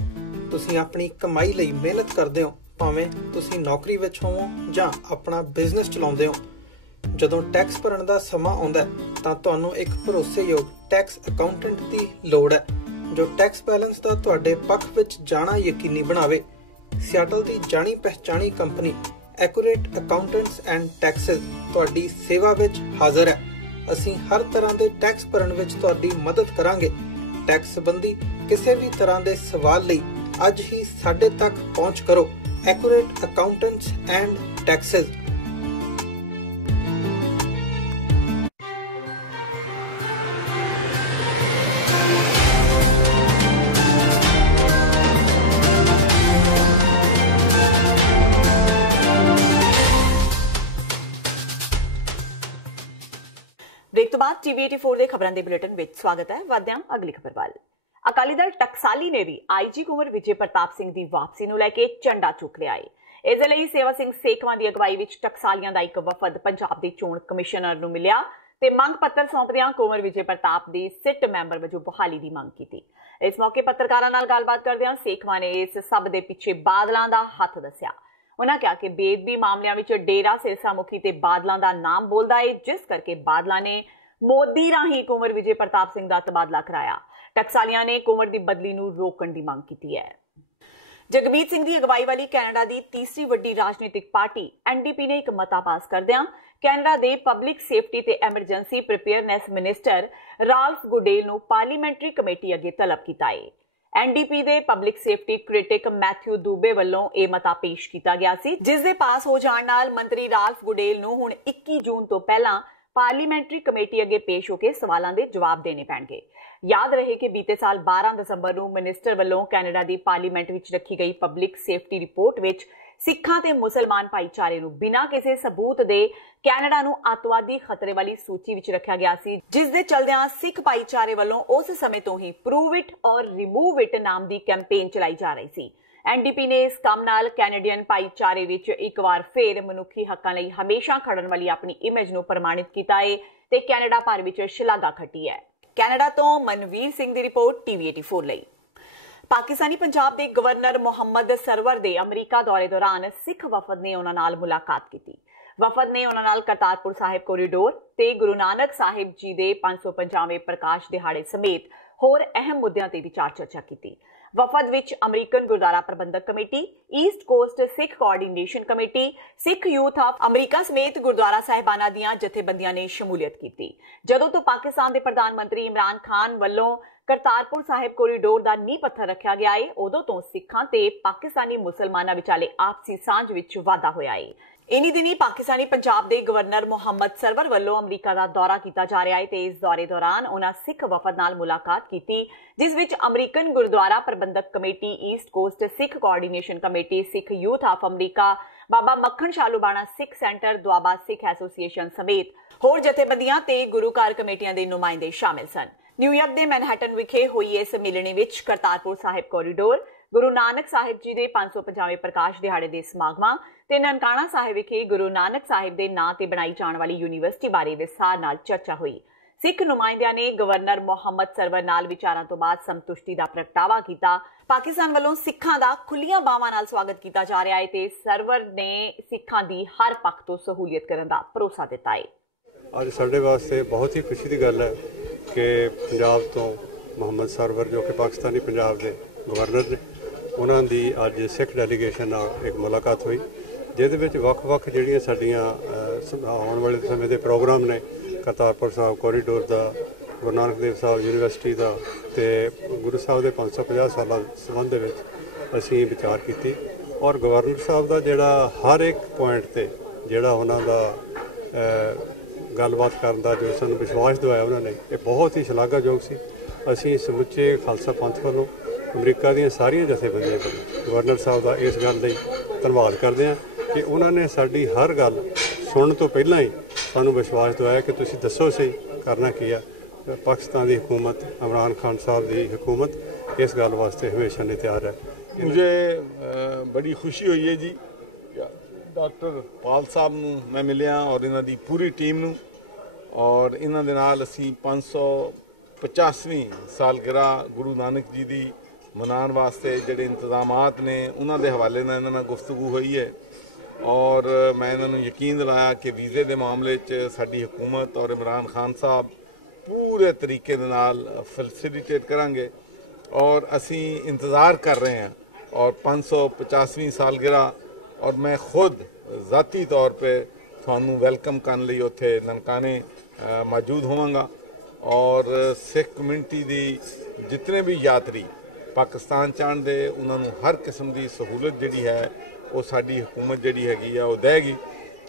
ਤੁਸੀਂ ਆਪਣੀ ਕਮਾਈ ਲਈ ਮਿਹਨਤ ਕਰਦੇ ਹੋ, ਭਾਵੇਂ ਤੁਸੀਂ ਨੌਕਰੀ ਵਿੱਚ ਹੋਵੋ ਜਾਂ ਆਪਣਾ ਬਿਜ਼ਨਸ ਚਲਾਉਂਦੇ ਹੋ। ਜਦੋਂ ਟੈਕਸ ਭਰਨ ਦਾ ਸਮਾਂ ਆਉਂਦਾ ਤਾਂ ਤੁਹਾਨੂੰ ਇੱਕ ਭਰੋਸੇਯੋਗ ਟੈਕਸ ਅਕਾਊਂਟੈਂਟ ਦੀ ਲੋੜ ਹੈ ਜੋ ਟੈਕਸ ਬੈਲੈਂਸ ਦਾ ਤੁਹਾਡੇ ਪੱਖ ਵਿੱਚ ਜਾਣਾ ਯਕੀਨੀ ਬਣਾਵੇ। ਸਿਆਟਲ ਦੀ ਜਾਣੀ ਪਛਾਣੀ company accurate accountants and taxes ਤੁਹਾਡੀ ਸੇਵਾ ਵਿੱਚ ਹਾਜ਼ਰ ਹੈ। ਅਸੀਂ ਹਰ ਤਰ੍ਹਾਂ ਦੇ ਟੈਕਸ ਭਰਨ ਵਿੱਚ ਤੁਹਾਡੀ ਮਦਦ ਕਰਾਂਗੇ। ਟੈਕਸ ਸੰਬੰਧੀ ਕਿਸੇ ਵੀ ਤਰ੍ਹਾਂ ਦੇ ਸਵਾਲ ਲਈ ਅੱਜ ਹੀ ਸਾਡੇ ਤੱਕ ਪਹੁੰਚ ਕਰੋ। Accurate accountants and taxes. Break ਤੋਂ ਬਾਅਦ TV 84 ਦੇ ਖਬਰਾਂ ਦੇ ਬੁਲੇਟਿਨ ਵਿੱਚ ਸਵਾਗਤ ਹੈ। ਵਧਦੇ ਹਾਂ ਅਗਲੀ ਖਬਰ ਵੱਲ। ਅਕਾਲੀ ਦਲ ਟਕਸਾਲੀ ਨੇ ਵੀ IG ਕੁੰਵਰ ਵਿਜੇ ਪ੍ਰਤਾਪ ਸਿੰਘ ਦੀ ਵਾਪਸੀ ਨੂੰ ਲੈ ਕੇ ਝੰਡਾ ਚੁੱਕ ਲਿਆ ਹੈ। ਇਸ ਦੇ ਲਈ ਸੇਵਾ ਸਿੰਘ ਸੇਖਵਾਂ ਦੀ ਅਗਵਾਈ ਵਿੱਚ ਟਕਸਾਲੀਆਂ ਦਾ ਇੱਕ ਵਫਦ ਪੰਜਾਬ ਦੇ ਚੋਣ ਕਮਿਸ਼ਨਰ ਨੂੰ ਮਿਲਿਆ ਤੇ ਮੰਗ ਪੱਤਰ ਸੌਂਪਦਿਆਂ ਕੁੰਵਰ ਵਿਜੇ ਪ੍ਰਤਾਪ ਦੀ ਸਿੱਟ ਮੈਂਬਰ ਵਜੋਂ ਬਹਾਲੀ ਦੀ ਮੰਗ ਕੀਤੀ। ਇਸ ਮੌਕੇ ਪੱਤਰਕਾਰਾਂ ਨਾਲ ਗੱਲਬਾਤ ਕਰਦਿਆਂ ਸੇਖਵਾਂ ਨੇ ਇਸ ਸਭ ਦੇ ਪਿੱਛੇ ਬਾਦਲਾਂ ਦਾ ਹੱਥ ਦੱਸਿਆ। ਉਹਨਾਂ ਕਿਹਾ ਕਿ ਬੇਅਦਬੀ ਮਾਮਲਿਆਂ ਵਿੱਚ ਡੇਰਾ ਸਿਰਸਾ ਮੁਖੀ ਤੇ ਬਾਦਲਾਂ ਦਾ ਨਾਮ ਬੋਲਦਾ ਹੈ, ਜਿਸ ਕਰਕੇ ਬਾਦਲਾਂ ਨੇ ਮੋਦੀ ਰਾਹੀਂ ਕੁੰਵਰ ਵਿਜੇ ਪ੍ਰਤਾਪ ਸਿੰਘ ਦਾ ਤਬਾਦਲਾ ਕਰਾਇਆ। ਟਕਸਾਲੀਆਂ ਨੇ ਕੁੰਵਰ ਦੀ ਬਦਲੀ ਨੂੰ ਰੋਕਣ ਦੀ ਮੰਗ ਕੀਤੀ ਹੈ। ਜਗਮੀਤ ਸਿੰਘ ਦੀ ਅਗਵਾਈ ਵਾਲੀ ਕੈਨੇਡਾ ਦੀ ਤੀਸਰੀ ਵੱਡੀ ਰਾਜਨੀਤਿਕ ਪਾਰਟੀ ਐਨਡੀਪੀ ਨੇ ਇੱਕ ਮਤਾ ਪਾਸ ਕਰਦਿਆਂ ਕੈਨੇਡਾ ਦੇ ਪਬਲਿਕ ਸੇਫਟੀ ਤੇ ਐਮਰਜੈਂਸੀ ਪ੍ਰੀਪੇਅਰਨੈਸ ਮਿਨਿਸਟਰ ਰਾਲਫ ਗੁਡੇਲ ਨੂੰ ਪਾਰਲੀਮੈਂਟਰੀ ਕਮੇਟੀ ਅੱਗੇ ਤਲਬ ਕੀਤਾ ਹੈ। ਐਨਡੀਪੀ ਦੇ public safety critic Matthew Dubey ਵੱਲੋਂ ਇਹ ਮਤਾ ਪੇਸ਼ ਕੀਤਾ ਗਿਆ ਸੀ, ਜਿਸ ਦੇ ਪਾਸ ਹੋ ਜਾਣ ਨਾਲ ਮੰਤਰੀ ਰਾਲਫ ਗੁਡੇਲ ਨੂੰ ਹੁਣ 21 ਜੂਨ ਤੋਂ ਪਹਿਲਾਂ ਪਾਰਲੀਮੈਂਟਰੀ ਕਮੇਟੀ ਅੱਗੇ ਪੇਸ਼ ਹੋ ਕੇ ਸਵਾਲਾਂ ਦੇ ਜਵਾਬ ਦੇਣੇ ਪੈਣਗੇ। याद रहे कि बीते साल 12 दसंबर ਨੂੰ मिनिस्टर ਵੱਲੋਂ ਕੈਨੇਡਾ ਦੀ ਪਾਰਲੀਮੈਂਟ ਵਿੱਚ ਰੱਖੀ ਗਈ ਪਬਲਿਕ ਸੇਫਟੀ ਰਿਪੋਰਟ ਵਿੱਚ ਸਿੱਖਾਂ ਤੇ ਮੁਸਲਮਾਨ ਭਾਈਚਾਰੇ ਨੂੰ ਬਿਨਾਂ ਕਿਸੇ ਸਬੂਤ ਦੇ ਕੈਨੇਡਾ ਨੂੰ ਅੱਤਵਾਦੀ ਖਤਰੇ ਵਾਲੀ ਸੂਚੀ ਵਿੱਚ ਰੱਖਿਆ ਗਿਆ ਸੀ, ਜਿਸ ਦੇ ਚਲਦਿਆਂ ਸਿੱਖ ਭਾਈਚਾਰੇ ਵੱਲੋਂ ਉਸ ਸਮੇਂ ਤੋਂ ਹੀ ਪ੍ਰੂਵ ਇਟ ਔਰ ਰਿਮੂਵ ਇਟ ਨਾਮ ਦੀ ਕੈਂਪੇਨ ਚਲਾਈ ਜਾ ਰਹੀ ਸੀ। ਐਨਡੀਪੀ ਨੇ ਇਸ ਕੰਮ ਨਾਲ ਕੈਨੇਡੀਅਨ ਭਾਈਚਾਰੇ ਵਿੱਚ ਇੱਕ ਵਾਰ ਫੇਰ ਮਨੁੱਖੀ ਹੱਕਾਂ ਲਈ ਹਮੇਸ਼ਾ ਖੜਨ ਵਾਲੀ ਆਪਣੀ ਇਮੇਜ ਨੂੰ ਪ੍ਰਮਾਣਿਤ ਕੀਤਾ ਹੈ ਤੇ ਕੈਨੇਡਾ ਭਰ ਵਿੱਚ ਸ਼ਲਾਘਾ ਖੱਟੀ ਹੈ। ਕੈਨੇਡਾ ਤੋਂ ਮਨਵੀਰ ਸਿੰਘ ਦੀ ਰਿਪੋਰਟ ਟੀਵੀ 84 ਲਈ। ਪਾਕਿਸਤਾਨੀ ਪੰਜਾਬ ਦੇ ਗਵਰਨਰ ਮੁਹੰਮਦ ਸਰਵਰ ਦੇ ਅਮਰੀਕਾ ਦੌਰੇ ਦੌਰਾਨ ਸਿੱਖ ਵਫਦ ਨੇ ਉਹਨਾਂ ਨਾਲ ਮੁਲਾਕਾਤ ਕੀਤੀ। ਵਫਦ ਨੇ ਉਹਨਾਂ ਨਾਲ ਕਰਤਾਰਪੁਰ ਸਾਹਿਬ ਕੋਰੀਡੋਰ ਤੇ ਗੁਰੂ ਨਾਨਕ ਸਾਹਿਬ ਜੀ ਦੇ 550ਵੇਂ ਪ੍ਰਕਾਸ਼ ਦਿਹਾੜੇ ਸਮੇਤ ਹੋਰ ਅਹਿਮ ਮੁੱਦਿਆਂ ਤੇ ਵਿਚਾਰ ਚਰਚਾ ਕੀਤੀ। ਵਫਦ ਵਿੱਚ American Gurdwara Prabandhak committee, east coast Sikh coordination committee, Sikh youth of America ਸਮੇਤ ਗੁਰਦੁਆਰਾ ਸਾਹਿਬਾਨਾਂ ਦੀਆਂ ਜਥੇਬੰਦੀਆਂ ਨੇ ਸ਼ਮੂਲੀਅਤ ਕੀਤੀ। ਜਦੋਂ ਤੋਂ ਪਾਕਿਸਤਾਨ ਦੇ ਪ੍ਰਧਾਨ ਮੰਤਰੀ ਇਮਰਾਨ ਖਾਨ ਵੱਲੋਂ ਕਰਤਾਰਪੁਰ ਸਾਹਿਬ ਕੋਰੀਡੋਰ ਦਾ ਨੀਂਹ ਪੱਥਰ ਰੱਖਿਆ ਗਿਆ ਹੈ, ਉਦੋਂ ਤੋਂ ਸਿੱਖਾਂ ਤੇ ਪਾਕਿਸਤਾਨੀ ਮੁਸਲਮਾਨਾਂ ਵਿਚਾਲੇ ਆਪਸੀ ਸਾਂਝ ਵਿੱਚ ਵਾਧਾ ਹੋਇਆ ਹੈ। ਇਨੀ ਦਿਨੀ ਪਾਕਿਸਤਾਨੀ ਪੰਜਾਬ ਦੇ ਗਵਰਨਰ ਮੁਹੰਮਦ ਸਰਵਰ ਵੱਲੋਂ ਅਮਰੀਕਾ ਦਾ ਦੌਰਾ ਕੀਤਾ ਜਾ ਰਿਹਾ ਹੈ ਤੇ ਇਸ ਦੌਰੇ ਦੌਰਾਨ ਉਹਨਾਂ ਸਿੱਖ ਵਫਦ ਨਾਲ ਮੁਲਾਕਾਤ ਕੀਤੀ, ਜਿਸ ਵਿੱਚ American Gurdwara Prabandhak committee, east coast Sikh coordination committee, Sikh youth of America, Baba Makhan Shalubana Sikh centre, Doaba Sikh association ਸਮੇਤ ਹੋਰ ਜਥੇਬੰਦੀਆਂ ਤੇ ਗੁਰੂ ਘਰ ਕਮੇਟੀਆਂ ਦੇ ਨੁਮਾਇੰਦੇ ਸ਼ਾਮਿਲ ਸਨ। ਨਿਊਯਾਰਕ ਦੇ ਮੈਨਹਟਨ ਵਿਖੇ ਹੋਈ ਇਸ ਮਿਲਣੀ ਵਿੱਚ ਕਰਤਾਰਪੁਰ ਸਾਹਿਬ ਕੋਰੀਡੋਰ, ਗੁਰੂ ਨਾਨਕ ਸਾਹਿਬ ਜੀ ਦੇ 550ਵੇਂ ਪ੍ਰਕਾਸ਼ ਦਿਹਾੜੇ ਦੇ ਸਮਾਗਮਾਂ ਤੇ ਨਨਕਾਣਾ ਸਾਹਿਬ ਵਿਖੇ ਗੁਰੂ ਨਾਨਕ ਸਾਹਿਬ ਦੇ ਨਾਂ ਤੇ ਬਣਾਈ ਜਾਣ ਵਾਲੀ ਯੂਨੀਵਰਸਿਟੀ ਬਾਰੇ ਵਿਸਥਾਰ ਨਾਲ ਚਰਚਾ ਹੋਈ। ਸਿੱਖ ਨੁਮਾਇੰਦਿਆਂ ਨੇ ਗਵਰਨਰ ਮੁਹੰਮਦ ਸਰਵਰ ਨਾਲ ਵਿਚਾਰਾਂ ਤੋਂ ਬਾਅਦ ਸੰਤੁਸ਼ਟੀ ਦਾ ਪ੍ਰਗਟਾਵਾ ਕੀਤਾ। ਪਾਕਿਸਤਾਨ ਵੱਲੋਂ ਸਿੱਖਾਂ ਦਾ ਖੁੱਲੀਆਂ ਬਾਹਾਂ ਨਾਲ ਸਵਾਗਤ ਕੀਤਾ ਜਾ ਰਿਹਾ ਹੈ ਤੇ ਸਰਵਰ ਨੇ ਸਿੱਖਾਂ ਦੀ ਹਰ ਪੱਖ ਤੋਂ ਸਹੂਲੀਅਤ ਕਰਨ ਦਾ ਭਰੋਸਾ ਦਿੱਤਾ ਹੈ। ਅੱਜ ਸਾਡੇ ਵਾਸਤੇ ਬਹੁਤ ਹੀ ਖੁਸ਼ੀ ਦੀ ਗੱਲ ਹੈ ਕਿ ਪੰਜਾਬ ਤੋਂ ਮੁਹੰਮਦ ਸਰਵਰ ਜੋ ਕਿ ਪਾਕਿਸਤਾਨੀ ਪੰਜਾਬ ਦੇ ਗਵਰਨਰ ਨੇ, ਉਹਨਾਂ ਦੀ ਅੱਜ ਸਿੱਖ ਡੈਲੀਗੇਸ਼ਨ ਨਾਲ ਇੱਕ ਮੁਲਾਕਾਤ ਹੋਈ, ਜਿਹਦੇ ਵਿੱਚ ਵੱਖ-ਵੱਖ ਜਿਹੜੀਆਂ ਸਾਡੀਆਂ ਆਉਣ ਵਾਲੇ ਸਮੇਂ ਦੇ ਪ੍ਰੋਗਰਾਮ ਨੇ, ਕਰਤਾਰਪੁਰ ਸਾਹਿਬ ਕੋਰੀਡੋਰ ਦਾ, ਗੁਰੂ ਨਾਨਕ ਦੇਵ ਸਾਹਿਬ ਯੂਨੀਵਰਸਿਟੀ ਦਾ ਤੇ ਗੁਰੂ ਸਾਹਿਬ ਦੇ 550 ਸਾਲਾਂ ਸੰਬੰਧ ਦੇ ਵਿੱਚ ਅਸੀਂ ਵਿਚਾਰ ਕੀਤੀ। ਔਰ ਗਵਰਨਰ ਸਾਹਿਬ ਦਾ ਜਿਹੜਾ ਹਰ ਇੱਕ ਪੁਆਇੰਟ ਤੇ ਜਿਹੜਾ ਉਹਨਾਂ ਦਾ ਗੱਲਬਾਤ ਕਰਨ ਦਾ ਜੋ ਸਾਨੂੰ ਵਿਸ਼ਵਾਸ ਦਿਵਾਇਆ ਉਹਨਾਂ ਨੇ, ਇਹ ਬਹੁਤ ਹੀ ਸ਼ਲਾਘਾਯੋਗ ਸੀ। ਅਸੀਂ ਸਮੁੱਚੇ ਖਾਲਸਾ ਪੰਥ ਵੱਲੋਂ, ਅਮਰੀਕਾ ਦੀਆਂ ਸਾਰੀਆਂ ਜਥੇਬੰਦੀਆਂ ਵੱਲੋਂ ਗਵਰਨਰ ਸਾਹਿਬ ਦਾ ਇਸ ਗੱਲ ਲਈ ਧੰਨਵਾਦ ਕਰਦੇ ਹਾਂ ਕਿ ਉਹਨਾਂ ਨੇ ਸਾਡੀ ਹਰ ਗੱਲ ਸੁਣਨ ਤੋਂ ਪਹਿਲਾਂ ਹੀ ਸਾਨੂੰ ਵਿਸ਼ਵਾਸ ਦਿਵਾਇਆ ਕਿ ਤੁਸੀਂ ਦੱਸੋ ਸਹੀ ਕਰਨਾ ਕੀ ਆ। ਪਾਕਿस्तान की हुकूमत, इमरान खान साहब की हुकूमत इस गल वास्ते हमेशा ने तैयार है। मुझे बड़ी खुशी हुई है जी, डॉक्टर पाल साहब नूं मैं मिलिया और इन्हां दी पूरी टीम नूं, और इन्हां दे नाल असीं 550वीं सालगिरह गुरु नानक जी दी मनाउण वास्ते जिहड़े इंतजामात ने उन्हां दे हवाले नाल इन्हां नाल गुफ्तगू हुई है। और मैं इन्हां नूं यकीन दिलाया कि वीज़े दे मामले च साडी हुकूमत और इमरान खान साहब पूरे तरीके दे नाल फैसिलिटेट करांगे और असी इंतज़ार कर रहे हैं। और 550वीं सालगिरह और मैं खुद ज़ाती तौर पे थानू वेलकम करने लई उत्थे ननकाने मौजूद होवांगा। और सिख कम्यूनिटी दी जितने भी यात्री पाकिस्तान चाहते उन्होंने हर किस्म की सहूलत जिहड़ी है वो साडी हुकूमत जिहड़ी हैगी आ वो देगी।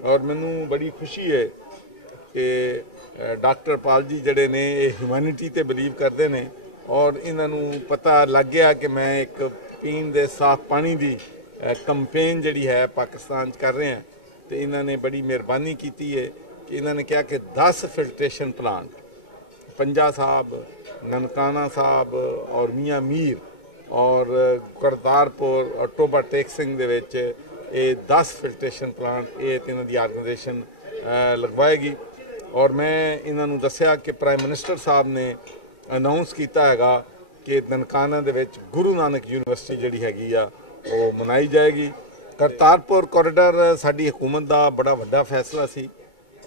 और मैनू बड़ी खुशी है कि डॉक्टर पाल जी जड़े ने ह्यूमैनिटी ते बिलीव करते हैं और इन्हों पता लग गया कि मैं एक पीण दे साफ पानी की कंपेन जिहड़ी है पाकिस्तान कर रहे हैं। तो इन्होंने बड़ी मेहरबानी की है कि इन्होंने कहा कि 10 फिल्ट्रेशन प्लांट पंजा साहब, ननकाना साहब और मियाँ मीर और करतारपुर और टोबा टेक सिंह दे विच ये 10 फिल्ट्रेशन प्लांट ये इन्हां दी ऑर्गेनाइजेशन लगवाएगी। और मैं इन्हों दसिया कि प्राइम मिनिस्टर साहब ने अनाउंस किया हैगा कि ननकाना दे विच गुरु नानक यूनिवर्सिटी जिहड़ी हैगी आ वो मनाई जाएगी। करतारपुर कॉरिडोर साडी हुकूमत का बड़ा वड्डा फैसला सी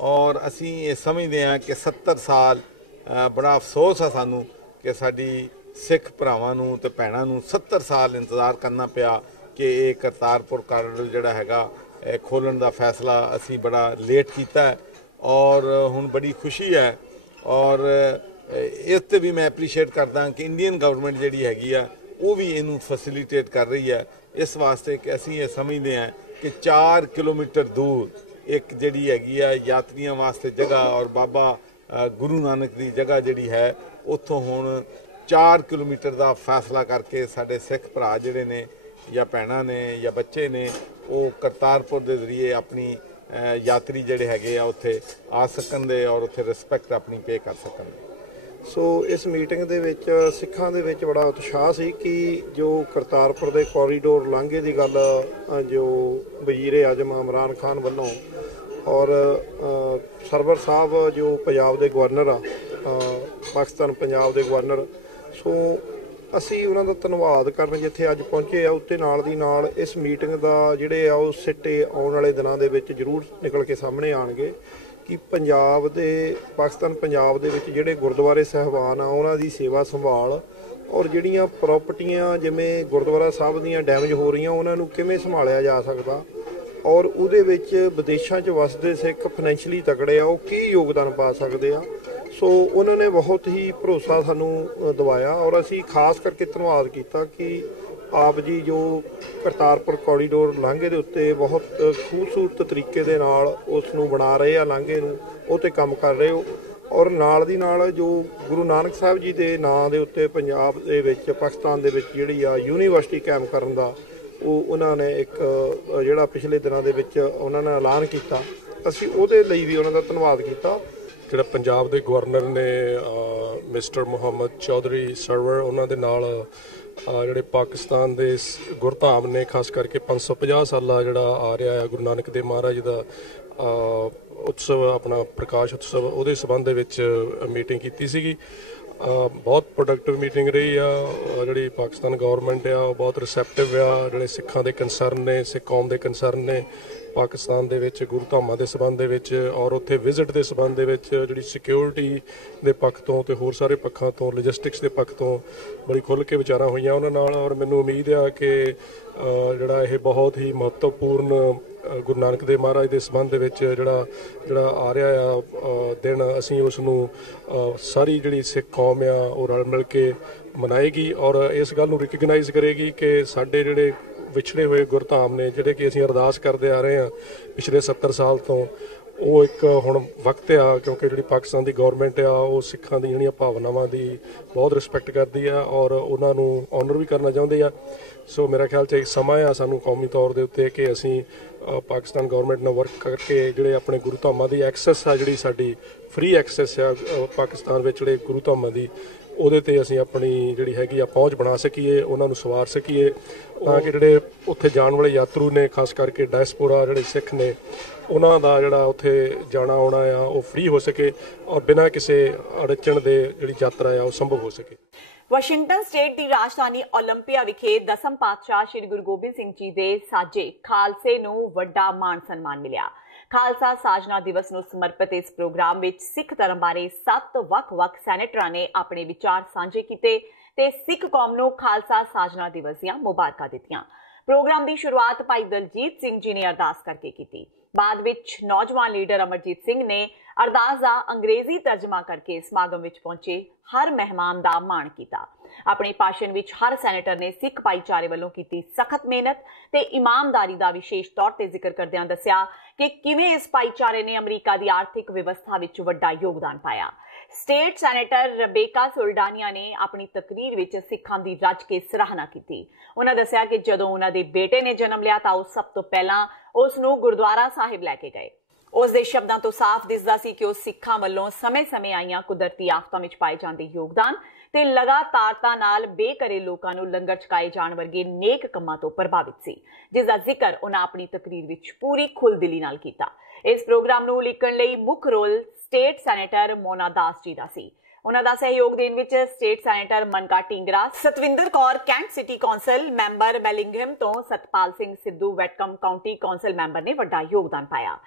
और असी ये समझते हैं कि 70 साल बड़ा अफसोस है सानू कि साडी सिख भरावां नूं ते भैणां नूं 70 साल इंतज़ार करना पिया कि ये करतारपुर कॉरिडोर जिहड़ा हैगा खोलण दा फैसला असी बड़ा लेट कीता है और हुण बड़ी खुशी है। और इस ते भी मैं एप्रीशिएट करदा कि इंडियन गवर्नमेंट जिहड़ी हैगी आ वो भी इनू फैसिलिटेट कर रही है इस वास्ते कि असी ये समझते हैं कि 4 किलोमीटर दूर एक जिहड़ी हैगी आ यात्रियों वास्ते जगह और बाबा गुरु नानक की जगह जिहड़ी है उत्थों हुण 4 किलोमीटर का फैसला करके साडे सिख भरा जिहड़े ने या भैणां ने या बच्चे ने वो करतारपुर के जरिए अपनी यात्री जिहड़े हैगे आ उत्थे आ सकन दे और उत्थे रिस्पैक्ट अपनी पे कर सकन। सो इस मीटिंग ਦੇ ਵਿੱਚ ਸਿੱਖਾਂ ਦੇ ਵਿੱਚ ਬੜਾ ਉਤਸ਼ਾਹ ਸੀ ਕਿ ਜੋ ਕਰਤਾਰਪੁਰ ਦੇ ਕੋਰੀਡੋਰ ਲਾਂਘੇ ਦੀ ਗੱਲ ਜੋ ਵਜ਼ੀਰ ਆਜ਼ਮ ਇਮਰਾਨ ਖਾਨ ਵੱਲੋਂ ਔਰ ਸਰਵਰ ਸਾਹਿਬ ਜੋ ਪੰਜਾਬ ਦੇ ਗਵਰਨਰ ਆ ਪਾਕਿਸਤਾਨ ਪੰਜਾਬ ਦੇ ਗਵਰਨਰ ਸੋ ਅਸੀਂ ਉਹਨਾਂ ਦਾ ਧੰਨਵਾਦ ਕਰਨ ਜਿੱਥੇ ਅੱਜ ਪਹੁੰਚੇ ਆ ਉੱਤੇ ਨਾਲ ਦੀ ਨਾਲ ਇਸ ਮੀਟਿੰਗ ਦਾ ਜਿਹੜੇ ਆ ਉਹ ਸਿੱਟੇ ਆਉਣ ਵਾਲੇ ਦਿਨਾਂ ਦੇ ਵਿੱਚ ਜ਼ਰੂਰ ਨਿਕਲ ਕੇ ਸਾਹਮਣੇ ਆਣਗੇ ਕਿ ਪੰਜਾਬ ਦੇ ਪਾਕਿਸਤਾਨ ਪੰਜਾਬ ਦੇ ਵਿੱਚ ਜਿਹੜੇ ਗੁਰਦੁਆਰੇ ਸਾਹਿਬਾਨ ਆ ਉਹਨਾਂ ਦੀ ਸੇਵਾ ਸੰਭਾਲ ਔਰ ਜਿਹੜੀਆਂ ਪ੍ਰਾਪਰਟੀਆਂ ਜਿਵੇਂ ਗੁਰਦੁਆਰਾ ਸਾਹਿਬ ਦੀਆਂ ਡੈਮੇਜ ਹੋ ਰਹੀਆਂ ਉਹਨਾਂ ਨੂੰ ਕਿਵੇਂ ਸੰਭਾਲਿਆ ਜਾ ਸਕਦਾ ਔਰ ਉਹਦੇ ਵਿੱਚ ਵਿਦੇਸ਼ਾਂ 'ਚ ਵਸਦੇ ਸਿੱਖ ਫਾਈਨੈਂਸ਼ੀਅਲੀ ਤਕੜੇ ਆ ਉਹ ਕੀ ਯੋਗਦਾਨ ਪਾ ਸਕਦੇ ਆ। ਸੋ ਉਹਨਾਂ ਨੇ ਬਹੁਤ ਹੀ ਭਰੋਸਾ ਸਾਨੂੰ ਦਿਵਾਇਆ ਔਰ ਅਸੀਂ ਖਾਸ ਕਰਕੇ ਧੰਨਵਾਦ ਕੀਤਾ ਕਿ ਆਪ ਜੀ ਜੋ ਕਰਤਾਰਪੁਰ ਕੋਰੀਡੋਰ ਲਾਂਘੇ ਦੇ ਉੱਤੇ ਬਹੁਤ ਖੂਬਸੂਰਤ ਤਰੀਕੇ ਦੇ ਨਾਲ ਉਸ ਨੂੰ ਬਣਾ ਰਹੇ ਆ ਲਾਂਘੇ ਨੂੰ ਉਹ 'ਤੇ ਕੰਮ ਕਰ ਰਹੇ ਹੋ ਔਰ ਨਾਲ ਦੀ ਨਾਲ ਜੋ ਗੁਰੂ ਨਾਨਕ ਸਾਹਿਬ ਜੀ ਦੇ ਨਾਂ ਦੇ ਉੱਤੇ ਪੰਜਾਬ ਦੇ ਵਿੱਚ ਪਾਕਿਸਤਾਨ ਦੇ ਵਿੱਚ ਜਿਹੜੀ ਆ ਯੂਨੀਵਰਸਿਟੀ ਕਾਇਮ ਕਰਨ ਦਾ ਉਹ ਉਹਨਾਂ ਨੇ ਇੱਕ ਜਿਹੜਾ ਪਿਛਲੇ ਦਿਨਾਂ ਦੇ ਵਿੱਚ ਉਹਨਾਂ ਨੇ ਐਲਾਨ ਕੀਤਾ ਅਸੀਂ ਉਹਦੇ ਲਈ ਵੀ ਉਹਨਾਂ ਦਾ ਧੰਨਵਾਦ ਕੀਤਾ। ਜਿਹੜਾ ਪੰਜਾਬ ਦੇ ਗਵਰਨਰ ਨੇ ਮਿਸਟਰ ਮੁਹੰਮਦ ਚੌਧਰੀ ਸਰਵਰ ਉਹਨਾਂ ਦੇ ਨਾਲ ਜਿਹੜੇ ਪਾਕਿਸਤਾਨ ਦੇ ਗੁਰਧਾਮ ਨੇ ਖਾਸ ਕਰਕੇ 550 ਸਾਲਾ ਜਿਹੜਾ ਆ ਰਿਹਾ ਹੈ ਗੁਰੂ ਨਾਨਕ ਦੇਵ ਮਹਾਰਾਜ ਦਾ ਉਤਸਵ ਆਪਣਾ ਪ੍ਰਕਾਸ਼ ਉਤਸਵ ਉਹਦੇ ਸੰਬੰਧ ਦੇ ਵਿੱਚ ਮੀਟਿੰਗ ਕੀਤੀ ਸੀਗੀ। ਬਹੁਤ ਪ੍ਰੋਡਕਟਿਵ ਮੀਟਿੰਗ ਰਹੀ ਆ। ਜਿਹੜੀ ਪਾਕਿਸਤਾਨ ਗਵਰਨਮੈਂਟ ਆ ਉਹ ਬਹੁਤ ਰਿਸੈਪਟਿਵ ਆ ਜਿਹੜੇ ਸਿੱਖਾਂ ਦੇ ਕੰਸਰਨ ਨੇ ਸਿੱਖ ਕੌਮ ਦੇ ਕੰਸਰਨ ਨੇ ਪਾਕਿਸਤਾਨ ਦੇ ਵਿੱਚ ਗੁਰੂ ਧਾਮਾਂ ਦੇ ਸੰਬੰਧ ਦੇ ਵਿੱਚ ਔਰ ਉੱਥੇ ਵਿਜ਼ਿਟ ਦੇ ਸੰਬੰਧ ਦੇ ਵਿੱਚ ਜਿਹੜੀ ਸਿਕਿਉਰਿਟੀ ਦੇ ਪੱਖ ਤੋਂ ਤੇ ਹੋਰ ਸਾਰੇ ਪੱਖਾਂ ਤੋਂ ਲੋਜਿਸਟਿਕਸ ਦੇ ਪੱਖ ਤੋਂ ਬੜੀ ਖੁੱਲ੍ਹ ਕੇ ਵਿਚਾਰਾਂ ਹੋਈਆਂ ਉਹਨਾਂ ਨਾਲ ਔਰ ਮੈਨੂੰ ਉਮੀਦ ਆ ਕਿ ਜਿਹੜਾ ਇਹ ਬਹੁਤ ਹੀ ਮਹੱਤਵਪੂਰਨ ਗੁਰੂ ਨਾਨਕ ਦੇਵ ਮਹਾਰਾਜ ਦੇ ਸੰਬੰਧ ਦੇ ਵਿੱਚ ਜਿਹੜਾ ਆ ਰਿਹਾ ਆ ਦਿਨ ਅਸੀਂ ਉਸ ਨੂੰ ਸਾਰੀ ਜਿਹੜੀ ਸਿੱਖ ਕੌਮ ਆ ਉਹ ਰਲ ਮਿਲ ਕੇ ਮਨਾਏਗੀ ਔਰ ਇਸ ਗੱਲ ਨੂੰ ਰਿਕਗਨਾਈਜ਼ ਕਰੇਗੀ ਕਿ ਸਾਡੇ ਜਿਹੜੇ ਵਿਛੜੇ ਹੋਏ ਗੁਰਧਾਮ ਨੇ ਜਿਹੜੇ ਕਿ ਅਸੀਂ ਅਰਦਾਸ ਕਰਦੇ ਆ ਰਹੇ ਹਾਂ ਪਿਛਲੇ 70 ਸਾਲ ਤੋਂ ਉਹ ਇੱਕ ਹੁਣ ਵਕਤ ਆ ਕਿਉਂਕਿ ਜਿਹੜੀ ਪਾਕਿਸਤਾਨ ਦੀ ਗੌਰਮੈਂਟ ਆ ਉਹ ਸਿੱਖਾਂ ਦੀਆਂ ਜਿਹੜੀਆਂ ਭਾਵਨਾਵਾਂ ਦੀ ਬਹੁਤ ਰਿਸਪੈਕਟ ਕਰਦੀ ਆ ਔਰ ਉਹਨਾਂ ਨੂੰ ਆਨਰ ਵੀ ਕਰਨਾ ਚਾਹੁੰਦੇ ਆ। ਸੋ ਮੇਰਾ ਖਿਆਲ 'ਚ ਇੱਕ ਸਮਾਂ ਆ ਸਾਨੂੰ ਕੌਮੀ ਤੌਰ ਦੇ ਉੱਤੇ ਕਿ ਅਸੀਂ ਪਾਕਿਸਤਾਨ ਗੌਰਮੈਂਟ ਨਾਲ ਵਰਕ ਕਰਕੇ ਜਿਹੜੇ ਆਪਣੇ ਗੁਰੂ ਧਾਮਾਂ ਦੀ ਐਕਸੈਸ ਆ ਜਿਹੜੀ ਸਾਡੀ ਫ੍ਰੀ ਐਕਸੈਸ ਆ ਪਾਕਿਸਤਾਨ ਵਿੱਚ ਜਿਹੜੇ ਗੁਰੂ ਧਾਮਾਂ ਦੀ ਉਹਦੇ 'ਤੇ ਅਸੀਂ ਆਪਣੀ ਜਿਹੜੀ ਹੈਗੀ ਆ ਪਹੁੰਚ ਬਣਾ ਸਕੀਏ ਉਹਨਾਂ ਨੂੰ ਸਵਾਰ ਸਕੀਏ ਤਾਂ ਕਿ ਜਿਹੜੇ ਉੱਥੇ ਜਾਣ ਵਾਲੇ ਯਾਤਰੂ ਨੇ ਖਾਸ ਕਰਕੇ ਡਾਇਸਪੋਰਾ ਜਿਹੜੇ ਸਿੱਖ ਨੇ ਉਹਨਾਂ ਦਾ ਜਿਹੜਾ ਉੱਥੇ ਜਾਣਾ ਆਉਣਾ ਆ ਉਹ ਫ੍ਰੀ ਹੋ ਸਕੇ ਔਰ ਬਿਨਾਂ ਕਿਸੇ ਅੜਚਣ ਦੇ ਜਿਹੜੀ ਯਾਤਰਾ ਆ ਉਹ ਸੰਭਵ ਹੋ ਸਕੇ। ਵਾਸ਼ਿੰਗਟਨ ਸਟੇਟ ਦੀ ਰਾਜਧਾਨੀ ਓਲੰਪੀਆ ਵਿਖੇ ਦਸਮ ਪਾਤਸ਼ਾਹ ਸ੍ਰੀ ਗੁਰੂ ਗੋਬਿੰਦ ਸਿੰਘ ਜੀ ਦੇ ਸਾਜੇ ਖਾਲਸੇ ਨੂੰ ਵੱਡਾ ਮਾਣ ਸਨਮਾਨ ਮਿਲਿਆ। ਖਾਲਸਾ ਸਾਜਨਾ ਦਿਵਸ ਨੂੰ ਸਮਰਪਿਤ ਇਸ ਪ੍ਰੋਗਰਾਮ ਵਿੱਚ ਸਿੱਖ ਧਰਮ ਬਾਰੇ 7 ਵੱਖ-ਵੱਖ ਸੈਨੇਟਰਾਂ ਨੇ ਆਪਣੇ ਵਿਚਾਰ ਸਾਂਝੇ ਕੀਤੇ ਤੇ ਸਿੱਖ ਕੌਮ ਨੂੰ ਖਾਲਸਾ ਸਾਜਨਾ ਦਿਵਸ ਦੀਆਂ ਮੁਬਾਰਕਾਂ ਦਿੱਤੀਆਂ। ਪ੍ਰੋਗਰਾਮ ਦੀ ਸ਼ੁਰੂਆਤ ਭਾਈ ਦਲਜੀਤ ਸਿੰਘ ਜੀ ਨੇ ਅਰਦਾਸ ਕਰਕੇ ਕੀਤੀ। ਬਾਅਦ ਵਿੱਚ ਨੌਜਵਾਨ ਲੀਡਰ ਅਮਰਜੀਤ ਸਿੰਘ ਨੇ ਅਰਦਾਸ ਦਾ ਅੰਗਰੇਜ਼ੀ ਤਰਜਮਾ ਕਰਕੇ ਸਮਾਗਮ ਵਿੱਚ ਪਹੁੰਚੇ ਹਰ ਮਹਿਮਾਨ ਦਾ ਮਾਣ ਕੀਤਾ। ਆਪਣੇ ਭਾਸ਼ਣ ਵਿੱਚ ਹਰ ਸੈਨੇਟਰ ਨੇ ਸਿੱਖ ਭਾਈਚਾਰੇ ਵੱਲੋਂ ਕੀਤੀ ਸਖਤ ਮਿਹਨਤ ਤੇ ਇਮਾਨਦਾਰੀ ਦਾ ਵਿਸ਼ੇਸ਼ ਤੌਰ ਤੇ ਜ਼ਿਕਰ ਕਰਦਿਆਂ ਦੱਸਿਆ ਕਿ ਕਿਵੇਂ ਇਸ ਭਾਈਚਾਰੇ ਨੇ ਅਮਰੀਕਾ ਦੀ ਆਰਥਿਕ ਵਿਵਸਥਾ ਵਿੱਚ ਵੱਡਾ ਯੋਗਦਾਨ ਪਾਇਆ। ਸਟੇਟ ਸੈਨੇਟਰ ਰਬੇਕਾ ਸੁਲਡਾਨੀਆ ਨੇ ਆਪਣੀ ਤਕਰੀਰ ਵਿੱਚ ਸਿੱਖਾਂ ਦੀ ਰੱਜ ਕੇ ਸਰਾਹਨਾ ਕੀਤੀ। ਉਹਨਾਂ ਦੱਸਿਆ ਕਿ ਜਦੋਂ ਉਹਨਾਂ ਦੇ ਬੇਟੇ ਨੇ ਜਨਮ ਲਿਆ ਤਾਂ ਉਹ ਸਭ ਤੋਂ ਪਹਿਲਾਂ ਉਸ ਨੂੰ ਗੁਰਦੁਆਰਾ ਸਾਹਿਬ ਲੈ ਕੇ ਗਏ। ਉਸ ਦੇ ਸ਼ਬਦਾਂ ਤੋਂ ਸਾਫ਼ ਦਿਸਦਾ ਸੀ ਕਿ ਉਹ ਸਿੱਖਾਂ ਵੱਲੋਂ ਸਮੇਂ-ਸਮੇਂ ਆਈਆਂ ਕੁਦਰਤੀ ਆਫਤਾਂ ਵਿੱਚ ਪਾਏ ਜਾਂਦੇ ਯੋਗਦਾਨ ਤੇ ਲਗਾਤਾਰਤਾ ਨਾਲ ਬੇਘਰੇ ਲੋਕਾਂ ਨੂੰ ਲੰਗਰ ਛਕਾਏ ਜਾਣ ਵਰਗੇ ਨੇਕ ਕੰਮਾਂ ਤੋਂ ਪ੍ਰਭਾਵਿਤ ਸੀ, ਜਿਸ ਦਾ ਜ਼ਿਕਰ ਉਹਨਾਂ ਆਪਣੀ ਤਕਰੀਰ ਵਿੱਚ ਪੂਰੀ ਖੁੱਲ੍ਹਦਿਲੀ ਨਾਲ ਕੀਤਾ। ਇਸ ਪ੍ਰੋਗਰਾਮ ਨੂੰ ਉਲੀਕਣ ਲਈ ਮੁੱਖ role state senator Mona Das ji ਦਾ ਸੀ। ਉਹਨਾਂ ਦਾ ਸਹਿਯੋਗ ਦੇਣ ਵਿੱਚ state senator Manka Dhingra, Satwinder Kaur Kent city council member ਮੈਲਿੰਗਹਮ ਤੋਂ Satpal Singh Sidhu Whatcom county council member ਨੇ ਵੱਡਾ ਯੋਗਦਾਨ ਪਾਇਆ।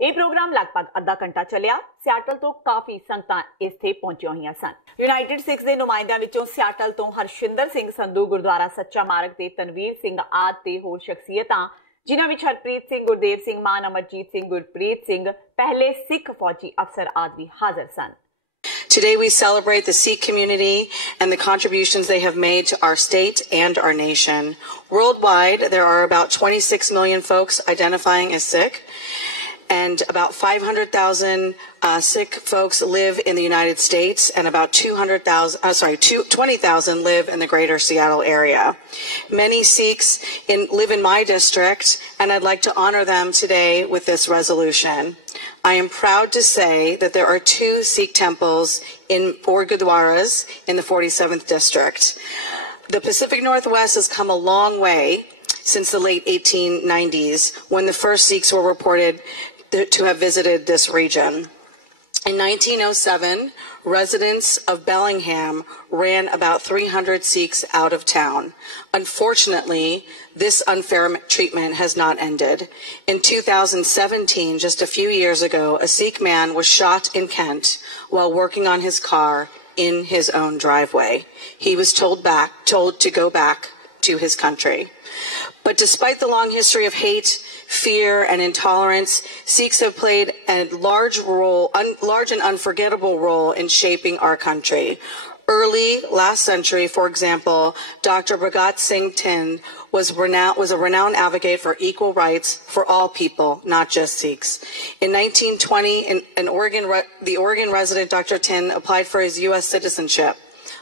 ਇਹ ਪ੍ਰੋਗਰਾਮ ਲਗਭਗ ਅੱਧਾ ਘੰਟਾ ਚੱਲਿਆ। ਸਿਆਟਲ ਤੋਂ ਕਾਫੀ ਸੰਗਤਾਂ ਇੱਥੇ ਪਹੁੰਚੀਆਂ ਹੋਈਆਂ ਸਨ। ਯੂਨਾਈਟਿਡ ਸਿੱਖਸ ਦੇ ਨੁਮਾਇੰਦਿਆਂ ਵਿੱਚੋਂ ਸਿਆਟਲ ਤੋਂ ਹਰਸ਼ਿੰਦਰ ਸਿੰਘ ਸੰਧੂ, ਗੁਰਦੁਆਰਾ ਸੱਚਾ ਮਾਰਗ ਤੇ ਤਨਵੀਰ ਸਿੰਘ ਆਦਿ ਤੇ ਹੋਰ ਸ਼ਖਸੀਅਤਾਂ, ਜਿਨ੍ਹਾਂ ਵਿੱਚ ਹਰਪ੍ਰੀਤ ਸਿੰਘ, ਗੁਰਦੇਵ ਸਿੰਘ ਮਾਨ, ਅਮਰਜੀਤ ਸਿੰਘ, ਗੁਰਪ੍ਰੀਤ ਸਿੰਘ, ਪਹਿਲੇ ਸਿੱਖ ਫੌਜੀ ਅਫਸਰ ਆਦਿ ਵੀ ਹਾਜ਼ਰ ਸਨ। Today we celebrate the Sikh community and the contributions they have made to our state and our nation. Worldwide, there are about 26 million folks identifying as Sikh, and about 500,000 Sikh folks live in the United States, and about 20,000 live in the greater Seattle area. Many Sikhs live in my district, and I'd like to honor them today with this resolution. I am proud to say that there are 2 Sikh temples or gurdwaras in the 47th district. The Pacific Northwest has come a long way since the late 1890s, when the first Sikhs were reported to have visited this region. In 1907, residents of Bellingham ran about 300 Sikhs out of town. Unfortunately, this unfair treatment has not ended. In 2017, just a few years ago, a Sikh man was shot in Kent while working on his car in his own driveway. He was told to go back to his country. But despite the long history of hate, fear, and intolerance, Sikhs have played a large and unforgettable role in shaping our country. Early last century, for example, Dr. Bhagat Singh Thind was a renowned advocate for equal rights for all people, not just Sikhs. In 1920, the Oregon resident Dr. Thind applied for his U.S. citizenship.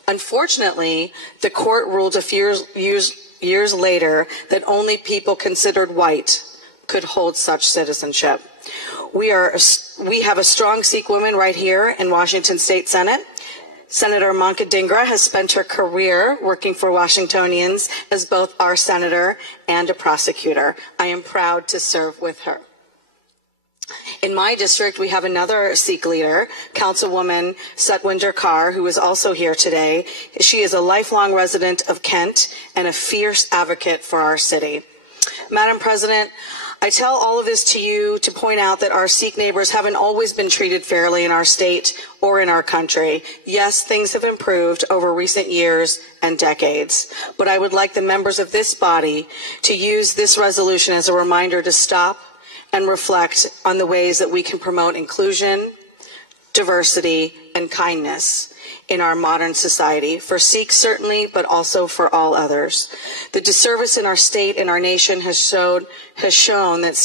Unfortunately, the court ruled a few years later that only people considered white could hold such citizenship. We have a strong Sikh woman right here in Washington State Senate. Senator Manka Dhingra has spent her career working for Washingtonians as both our senator and a prosecutor. I am proud to serve with her. In my district, we have another Sikh leader, Councilwoman Satwinder Kaur, who is also here today. She is a lifelong resident of Kent and a fierce advocate for our city. Madam President, I tell all of this to you to point out that our Sikh neighbors haven't always been treated fairly in our state or in our country. Yes, things have improved over recent years and decades, but I would like the members of this body to use this resolution as a reminder to stop and reflect on the ways that we can promote inclusion, diversity, and kindness in our modern society, for Sikhs certainly, but also for all others. The disservice in our state and our nation has shown that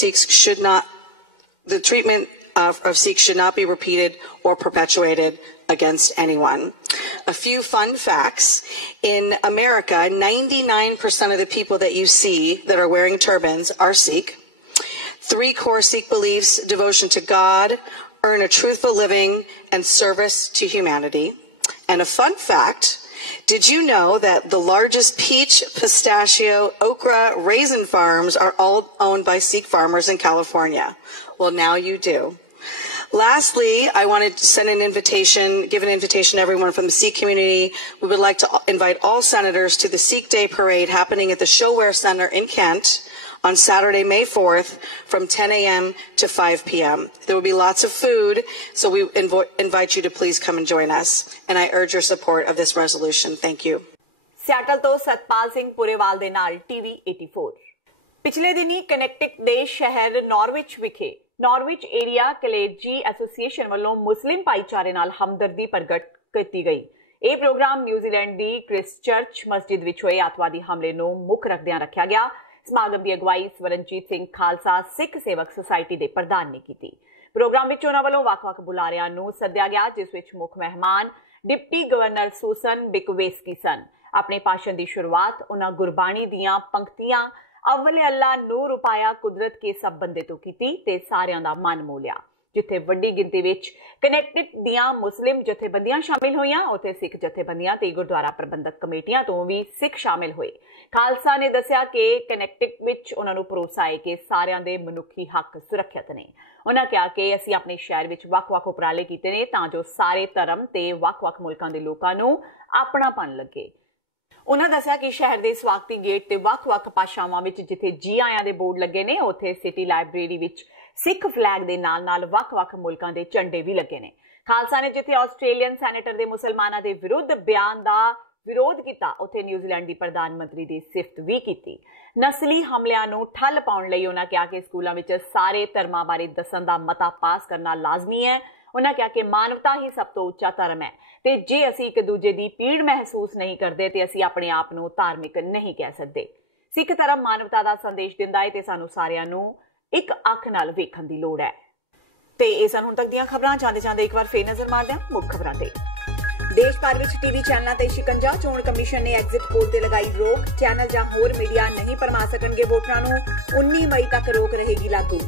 the treatment of Sikhs should not be repeated or perpetuated against anyone. A few fun facts. In America, 99% of the people that you see that are wearing turbans are Sikh. 3 core Sikh beliefs: devotion to God, earn a truthful living, and service to humanity. And a fun fact, did you know that the largest peach, pistachio, okra, raisin farms are all owned by Sikh farmers in California? Well, now you do. Lastly, I wanted to give an invitation to everyone from the Sikh community. We would like to invite all senators to the Sikh Day Parade happening at the Showware Center in Kent on Saturday, May 4th, from 10 a.m. to 5 p.m. There will be lots of food, so we invite you to please come and join us. And I urge your support of this resolution. Thank you. Seattle ਤੋਂ ਸਤਪਾਲ ਸਿੰਘ ਪੁਰੇਵਾਲ ਦੇ ਨਾਲ TV 84। ਪਿਛਲੇ ਦਿਨੀ connectivity ਦੇ ਸ਼ਹਿਰ ਨਾਰਵਿਚ ਵਿਖੇ ਨਾਰਵਿਚ area ਕਲੇਜੀ association ਵੱਲੋਂ ਮੁਸਲਿਮ ਭਾਈਚਾਰੇ ਨਾਲ ਹਮਦਰਦੀ ਪ੍ਰਗਟ ਕੀਤੀ ਗਈ। ਇਹ ਪ੍ਰੋਗਰਾਮ ਨਿਊਜ਼ੀਲੈਂਡ ਦੀ ਕ੍ਰਿਸਟਚਰਚ ਮਸਜਿਦ ਵਿੱਚ ਹੋਏ ਅੱਤਵਾਦੀ ਹਮਲੇ ਨੂੰ ਮੁੱਖ ਰੱਖਦਿਆਂ ਰੱਖਿਆ ਗਿਆ। ਸਮਾਗਮ ਦੀ ਅਗਵਾਈ ਸਵਰਨਜੀਤ ਸਿੰਘ ਖਾਲਸਾ ਸਿੱਖ ਸੇਵਕ ਸੁਸਾਇਟੀ ਦੇ ਪ੍ਰਧਾਨ ਨੇ ਕੀਤੀ। ਪ੍ਰੋਗਰਾਮ ਵਿੱਚ ਉਹਨਾਂ ਵੱਲੋਂ ਵੱਖ-ਵੱਖ ਬੁਲਾਰਿਆਂ ਨੂੰ ਸੱਦਿਆ ਗਿਆ, ਜਿਸ ਵਿੱਚ ਮੁੱਖ ਮਹਿਮਾਨ ਡਿਪਟੀ ਗਵਰਨਰ ਸੂਸਨ ਬਿਕਵੇਸਕੀ ਸਨ। ਆਪਣੇ ਭਾਸ਼ਣ ਦੀ ਸ਼ੁਰੂਆਤ ਉਹਨਾਂ ਗੁਰਬਾਣੀ ਦੀਆਂ ਪੰਕਤੀਆਂ ਅਵਲੇ ਅੱਲਾ ਨੂਰ ਉਪਾਇਆ ਕੁਦਰਤ ਕੇ ਸਭ ਬੰਦੇ ਤੋਂ ਕੀਤੀ ਤੇ ਸਾਰਿਆਂ ਦਾ ਮਨ ਮੋਹ ਲਿਆ। ਜਿੱਥੇ ਵੱਡੀ ਗਿਣਤੀ ਵਿੱਚ ਕਨੈਕਟਿਕ ਦੀਆਂ ਮੁਸਲਿਮ ਜਥੇਬੰਦੀਆਂ ਸ਼ਾਮਿਲ ਹੋਈਆਂ, ਉੱਥੇ ਸਿੱਖ ਜਥੇਬੰਦੀਆਂ ਤੇ ਗੁਰਦੁਆਰਾ ਪ੍ਰਬੰਧਕ ਕਮੇਟੀਆਂ ਤੋਂ ਵੀ ਸਿੱਖ ਸ਼ਾਮਿਲ ਹੋਏ। ਖਾਲਸਾ ਨੇ ਦੱਸਿਆ ਕਿ ਕਨੈਕਟਿਕ ਵਿੱਚ ਉਹਨਾਂ ਨੂੰ ਭਰੋਸਾ ਹੈ ਕਿ ਸਾਰਿਆਂ ਦੇ ਮਨੁੱਖੀ ਹੱਕ ਸੁਰੱਖਿਅਤ ਨੇ। ਉਹਨਾਂ ਕਿਹਾ ਕਿ ਅਸੀਂ ਆਪਣੇ ਸ਼ਹਿਰ ਵਿੱਚ ਵੱਖ-ਵੱਖ ਉਪਰਾਲੇ ਕੀਤੇ ਨੇ ਤਾਂ ਜੋ ਸਾਰੇ ਧਰਮ ਤੇ ਵੱਖ-ਵੱਖ ਮੁਲਕਾਂ ਦੇ ਲੋਕਾਂ ਨੂੰ ਆਪਣਾਪਨ ਲੱਗੇ। ਉਹਨਾਂ ਦੱਸਿਆ ਕਿ ਸ਼ਹਿਰ ਦੇ ਸਵਾਗਤੀ ਗੇਟ ਤੇ ਵੱਖ-ਵੱਖ ਭਾਸ਼ਾਵਾਂ ਵਿੱਚ ਜਿੱਥੇ ਜੀ ਆਇਆਂ ਦੇ ਬੋਰਡ ਲੱਗੇ ਨੇ, ਉੱਥੇ ਸਿਟੀ ਲਾਇਬ੍ਰੇਰੀ ਵਿੱਚ ਸਿੱਖ ਫਲੈਗ ਦੇ ਨਾਲ-ਨਾਲ ਵੱਖ-ਵੱਖ ਮੁਲਕਾਂ ਦੇ ਝੰਡੇ ਵੀ ਲੱਗੇ ਨੇ। ਖਾਲਸਾ ਨੇ ਜਿੱਥੇ ਆਸਟ੍ਰੇਲੀਅਨ ਸੈਨੇਟਰ ਦੇ ਮੁਸਲਮਾਨਾਂ ਦੇ ਵਿਰੁੱਧ ਬਿਆਨ ਦਾ ਵਿਰੋਧ ਕੀਤਾ, ਉੱਥੇ ਨਿਊਜ਼ੀਲੈਂਡ ਦੀ ਪ੍ਰਧਾਨ ਮੰਤਰੀ ਦੀ ਸਿਫਤ ਵੀ ਕੀਤੀ। ਨਸਲੀ ਹਮਲਿਆਂ ਨੂੰ ਠੱਲ ਪਾਉਣ ਲਈ ਉਹਨਾਂ ਕਿਹਾ ਕਿ ਸਕੂਲਾਂ ਵਿੱਚ ਸਾਰੇ ਧਰਮਾਂ ਬਾਰੇ ਦੱਸਣ ਦਾ ਮਤਾ ਪਾਸ ਕਰਨਾ ਲਾਜ਼ਮੀ ਹੈ। ਉਹਨਾਂ ਕਿਹਾ ਕਿ ਮਾਨਵਤਾ ਹੀ ਸਭ ਤੋਂ ਉੱਚਾ ਧਰਮ ਹੈ ਤੇ ਜੇ ਅਸੀਂ ਇੱਕ ਦੂਜੇ ਦੀ ਪੀੜ ਮਹਿਸੂਸ ਨਹੀਂ ਕਰਦੇ ਤੇ ਅਸੀਂ ਆਪਣੇ ਆਪ ਨੂੰ ਧਾਰਮਿਕ ਨਹੀਂ ਕਹਿ ਸਕਦੇ। ਸਿੱਖ ਧਰਮ ਮਾਨਵਤਾ ਦਾ ਸੰਦੇਸ਼ ਦਿੰਦਾ ਹੈ ਤੇ ਸਾਨੂੰ ਸਾਰਿਆਂ ਨੂੰ ਇੱਕ ਅੱਖ ਨਾਲ ਵੇਖਣ ਦੀ ਲੋੜ ਹੈ। ਤੇ ਇਹ ਸਨ ਹੁਣ ਤੱਕ ਦੀਆਂ ਖਬਰਾਂ। ਜਾਂਦੇ ਇੱਕ ਵਾਰ ਫੇਰ ਨਜ਼ਰ ਮਾਰਦੇ ਹਾਂ ਮੁੱਖ ਖਬਰਾਂ ਤੇ। ਦੇਸ਼ ਭਰ ਵਿੱਚ ਟੀਵੀ ਚੈਨਲਾਂ ਤੇ ਸ਼ਿਕੰਜਾ। ਚੋਣ ਕਮਿਸ਼ਨ ਨੇ ਐਗਜ਼ਿਟ ਪੋਲ ਤੇ ਲਗਾਈ ਰੋਕ। ਚੈਨਲ ਜਾਂ ਹੋਰ ਮੀਡੀਆ ਨਹੀਂ ਭਰਮਾ ਸਕਣਗੇ ਵੋਟਰਾਂ ਨੂੰ। 19 ਮਈ ਤੱਕ ਰੋਕ ਰਹੇਗੀ ਲਾਗੂ।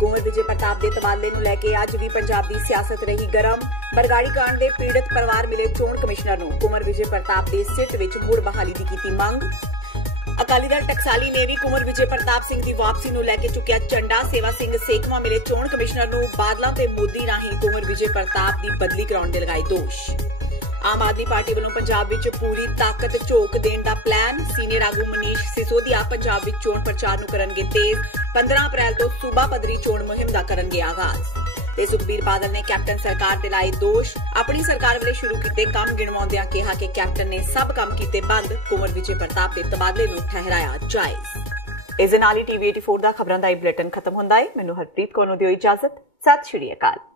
ਕੁੰਵਰ ਵਿਜੇ ਪ੍ਰਤਾਪ ਦੇ ਤਬਾਦਲੇ ਨੂੰ ਲੈ ਕੇ ਅੱਜ ਵੀ ਪੰਜਾਬ ਦੀ ਸਿਆਸਤ ਰਹੀ ਗਰਮ। ਬਰਗਾੜੀ ਕਾਂਡ ਦੇ ਪੀੜਤ ਪਰਿਵਾਰ ਮਿਲੇ ਚੋਣ ਕਮਿਸ਼ਨਰ ਨੂੰ। ਕੁੰਵਰ ਵਿਜੇ ਪ੍ਰਤਾਪ ਦੇ ਸਿੱਟ ਵਿੱਚ ਮੁੜ ਬਹਾਲੀ ਦੀ ਕੀਤੀ ਮੰਗ। ਅਕਾਲੀ ਦਲ ਟਕਸਾਲੀ ਨੇ ਵੀ ਕੁੰਵਰ ਵਿਜੇ ਪ੍ਰਤਾਪ ਸਿੰਘ ਦੀ ਵਾਪਸੀ ਨੂੰ ਲੈ ਕੇ ਚੁੱਕਿਆ ਝੰਡਾ। ਸੇਵਾ ਸਿੰਘ ਸੇਖਵਾਂ ਮਿਲੇ ਚੋਣ ਕਮਿਸ਼ਨਰ ਨੂੰ। ਬਾਦਲਾਂ ਤੇ ਮੋਦੀ ਰਾਹੀਂ ਕੁੰਵਰ ਵਿਜੇ ਪ੍ਰਤਾਪ ਦੀ ਬਦਲੀ ਕਰਾਉਣ ਦੇ ਲਗਾਏ ਦੋਸ਼। ਆਮ ਆਦਮੀ ਪਾਰਟੀ ਵੱਲੋਂ ਪੰਜਾਬ ਵਿੱਚ ਪੂਰੀ ਤਾਕਤ ਝੋਕ ਦੇਣ ਦਾ ਪਲਾਨ। ਸੀਨੀਅਰ ਆਗੂ ਮਨੀਸ਼ ਸਿਸੋਦੀਆ ਪੰਜਾਬ ਵਿੱਚ ਚੋਣ ਪ੍ਰਚਾਰ ਨੂੰ ਕਰਨਗੇ ਤੇਜ਼। 15 ਅਪ੍ਰੈਲ ਤੋਂ ਸੂਬਾ ਪੱਧਰੀ ਚੋਣ ਮੁਹਿੰਮ ਦਾ ਕਰਨਗੇ ਆਗਾਜ਼। ਤੇ ਸੁਖਬੀਰ ਬਾਦਲ ਨੇ ਕੈਪਟਨ ਸਰਕਾਰ ਤੇ ਲਾਏ ਦੋਸ਼। ਆਪਣੀ ਸਰਕਾਰ ਵੇਲੇ ਸ਼ੁਰੂ ਕੀਤੇ ਕੰਮ ਗਿਣਵਾਉਂਦਿਆਂ ਕਿਹਾ ਕਿ ਕੈਪਟਨ ਨੇ ਸਭ ਕੰਮ ਕੀਤੇ ਬੰਦ। ਕੁੰਵਰ ਵਿਜੇ ਪ੍ਰਤਾਪ ਦੇ ਤਬਾਦਲੇ ਨੂੰ ਠਹਿਰਾਇਆ ਜਾਇਜ਼। ਇਸ ਦੇ ਨਾਲ ਹੀ TV 84 ਦਾ ਖਬਰਾਂ ਦਾ ਇਹ ਬੁਲੇਟਿਨ ਖਤਮ ਹੁੰਦਾ ਹੈ। ਮੈਨੂੰ ਹਰਪ੍ਰੀਤ ਕੌਰ ਨੂੰ ਦਿਓ ਇਜਾਜ਼ਤ। ਸਤਿ ਸ਼੍ਰੀ ਅਕਾਲ।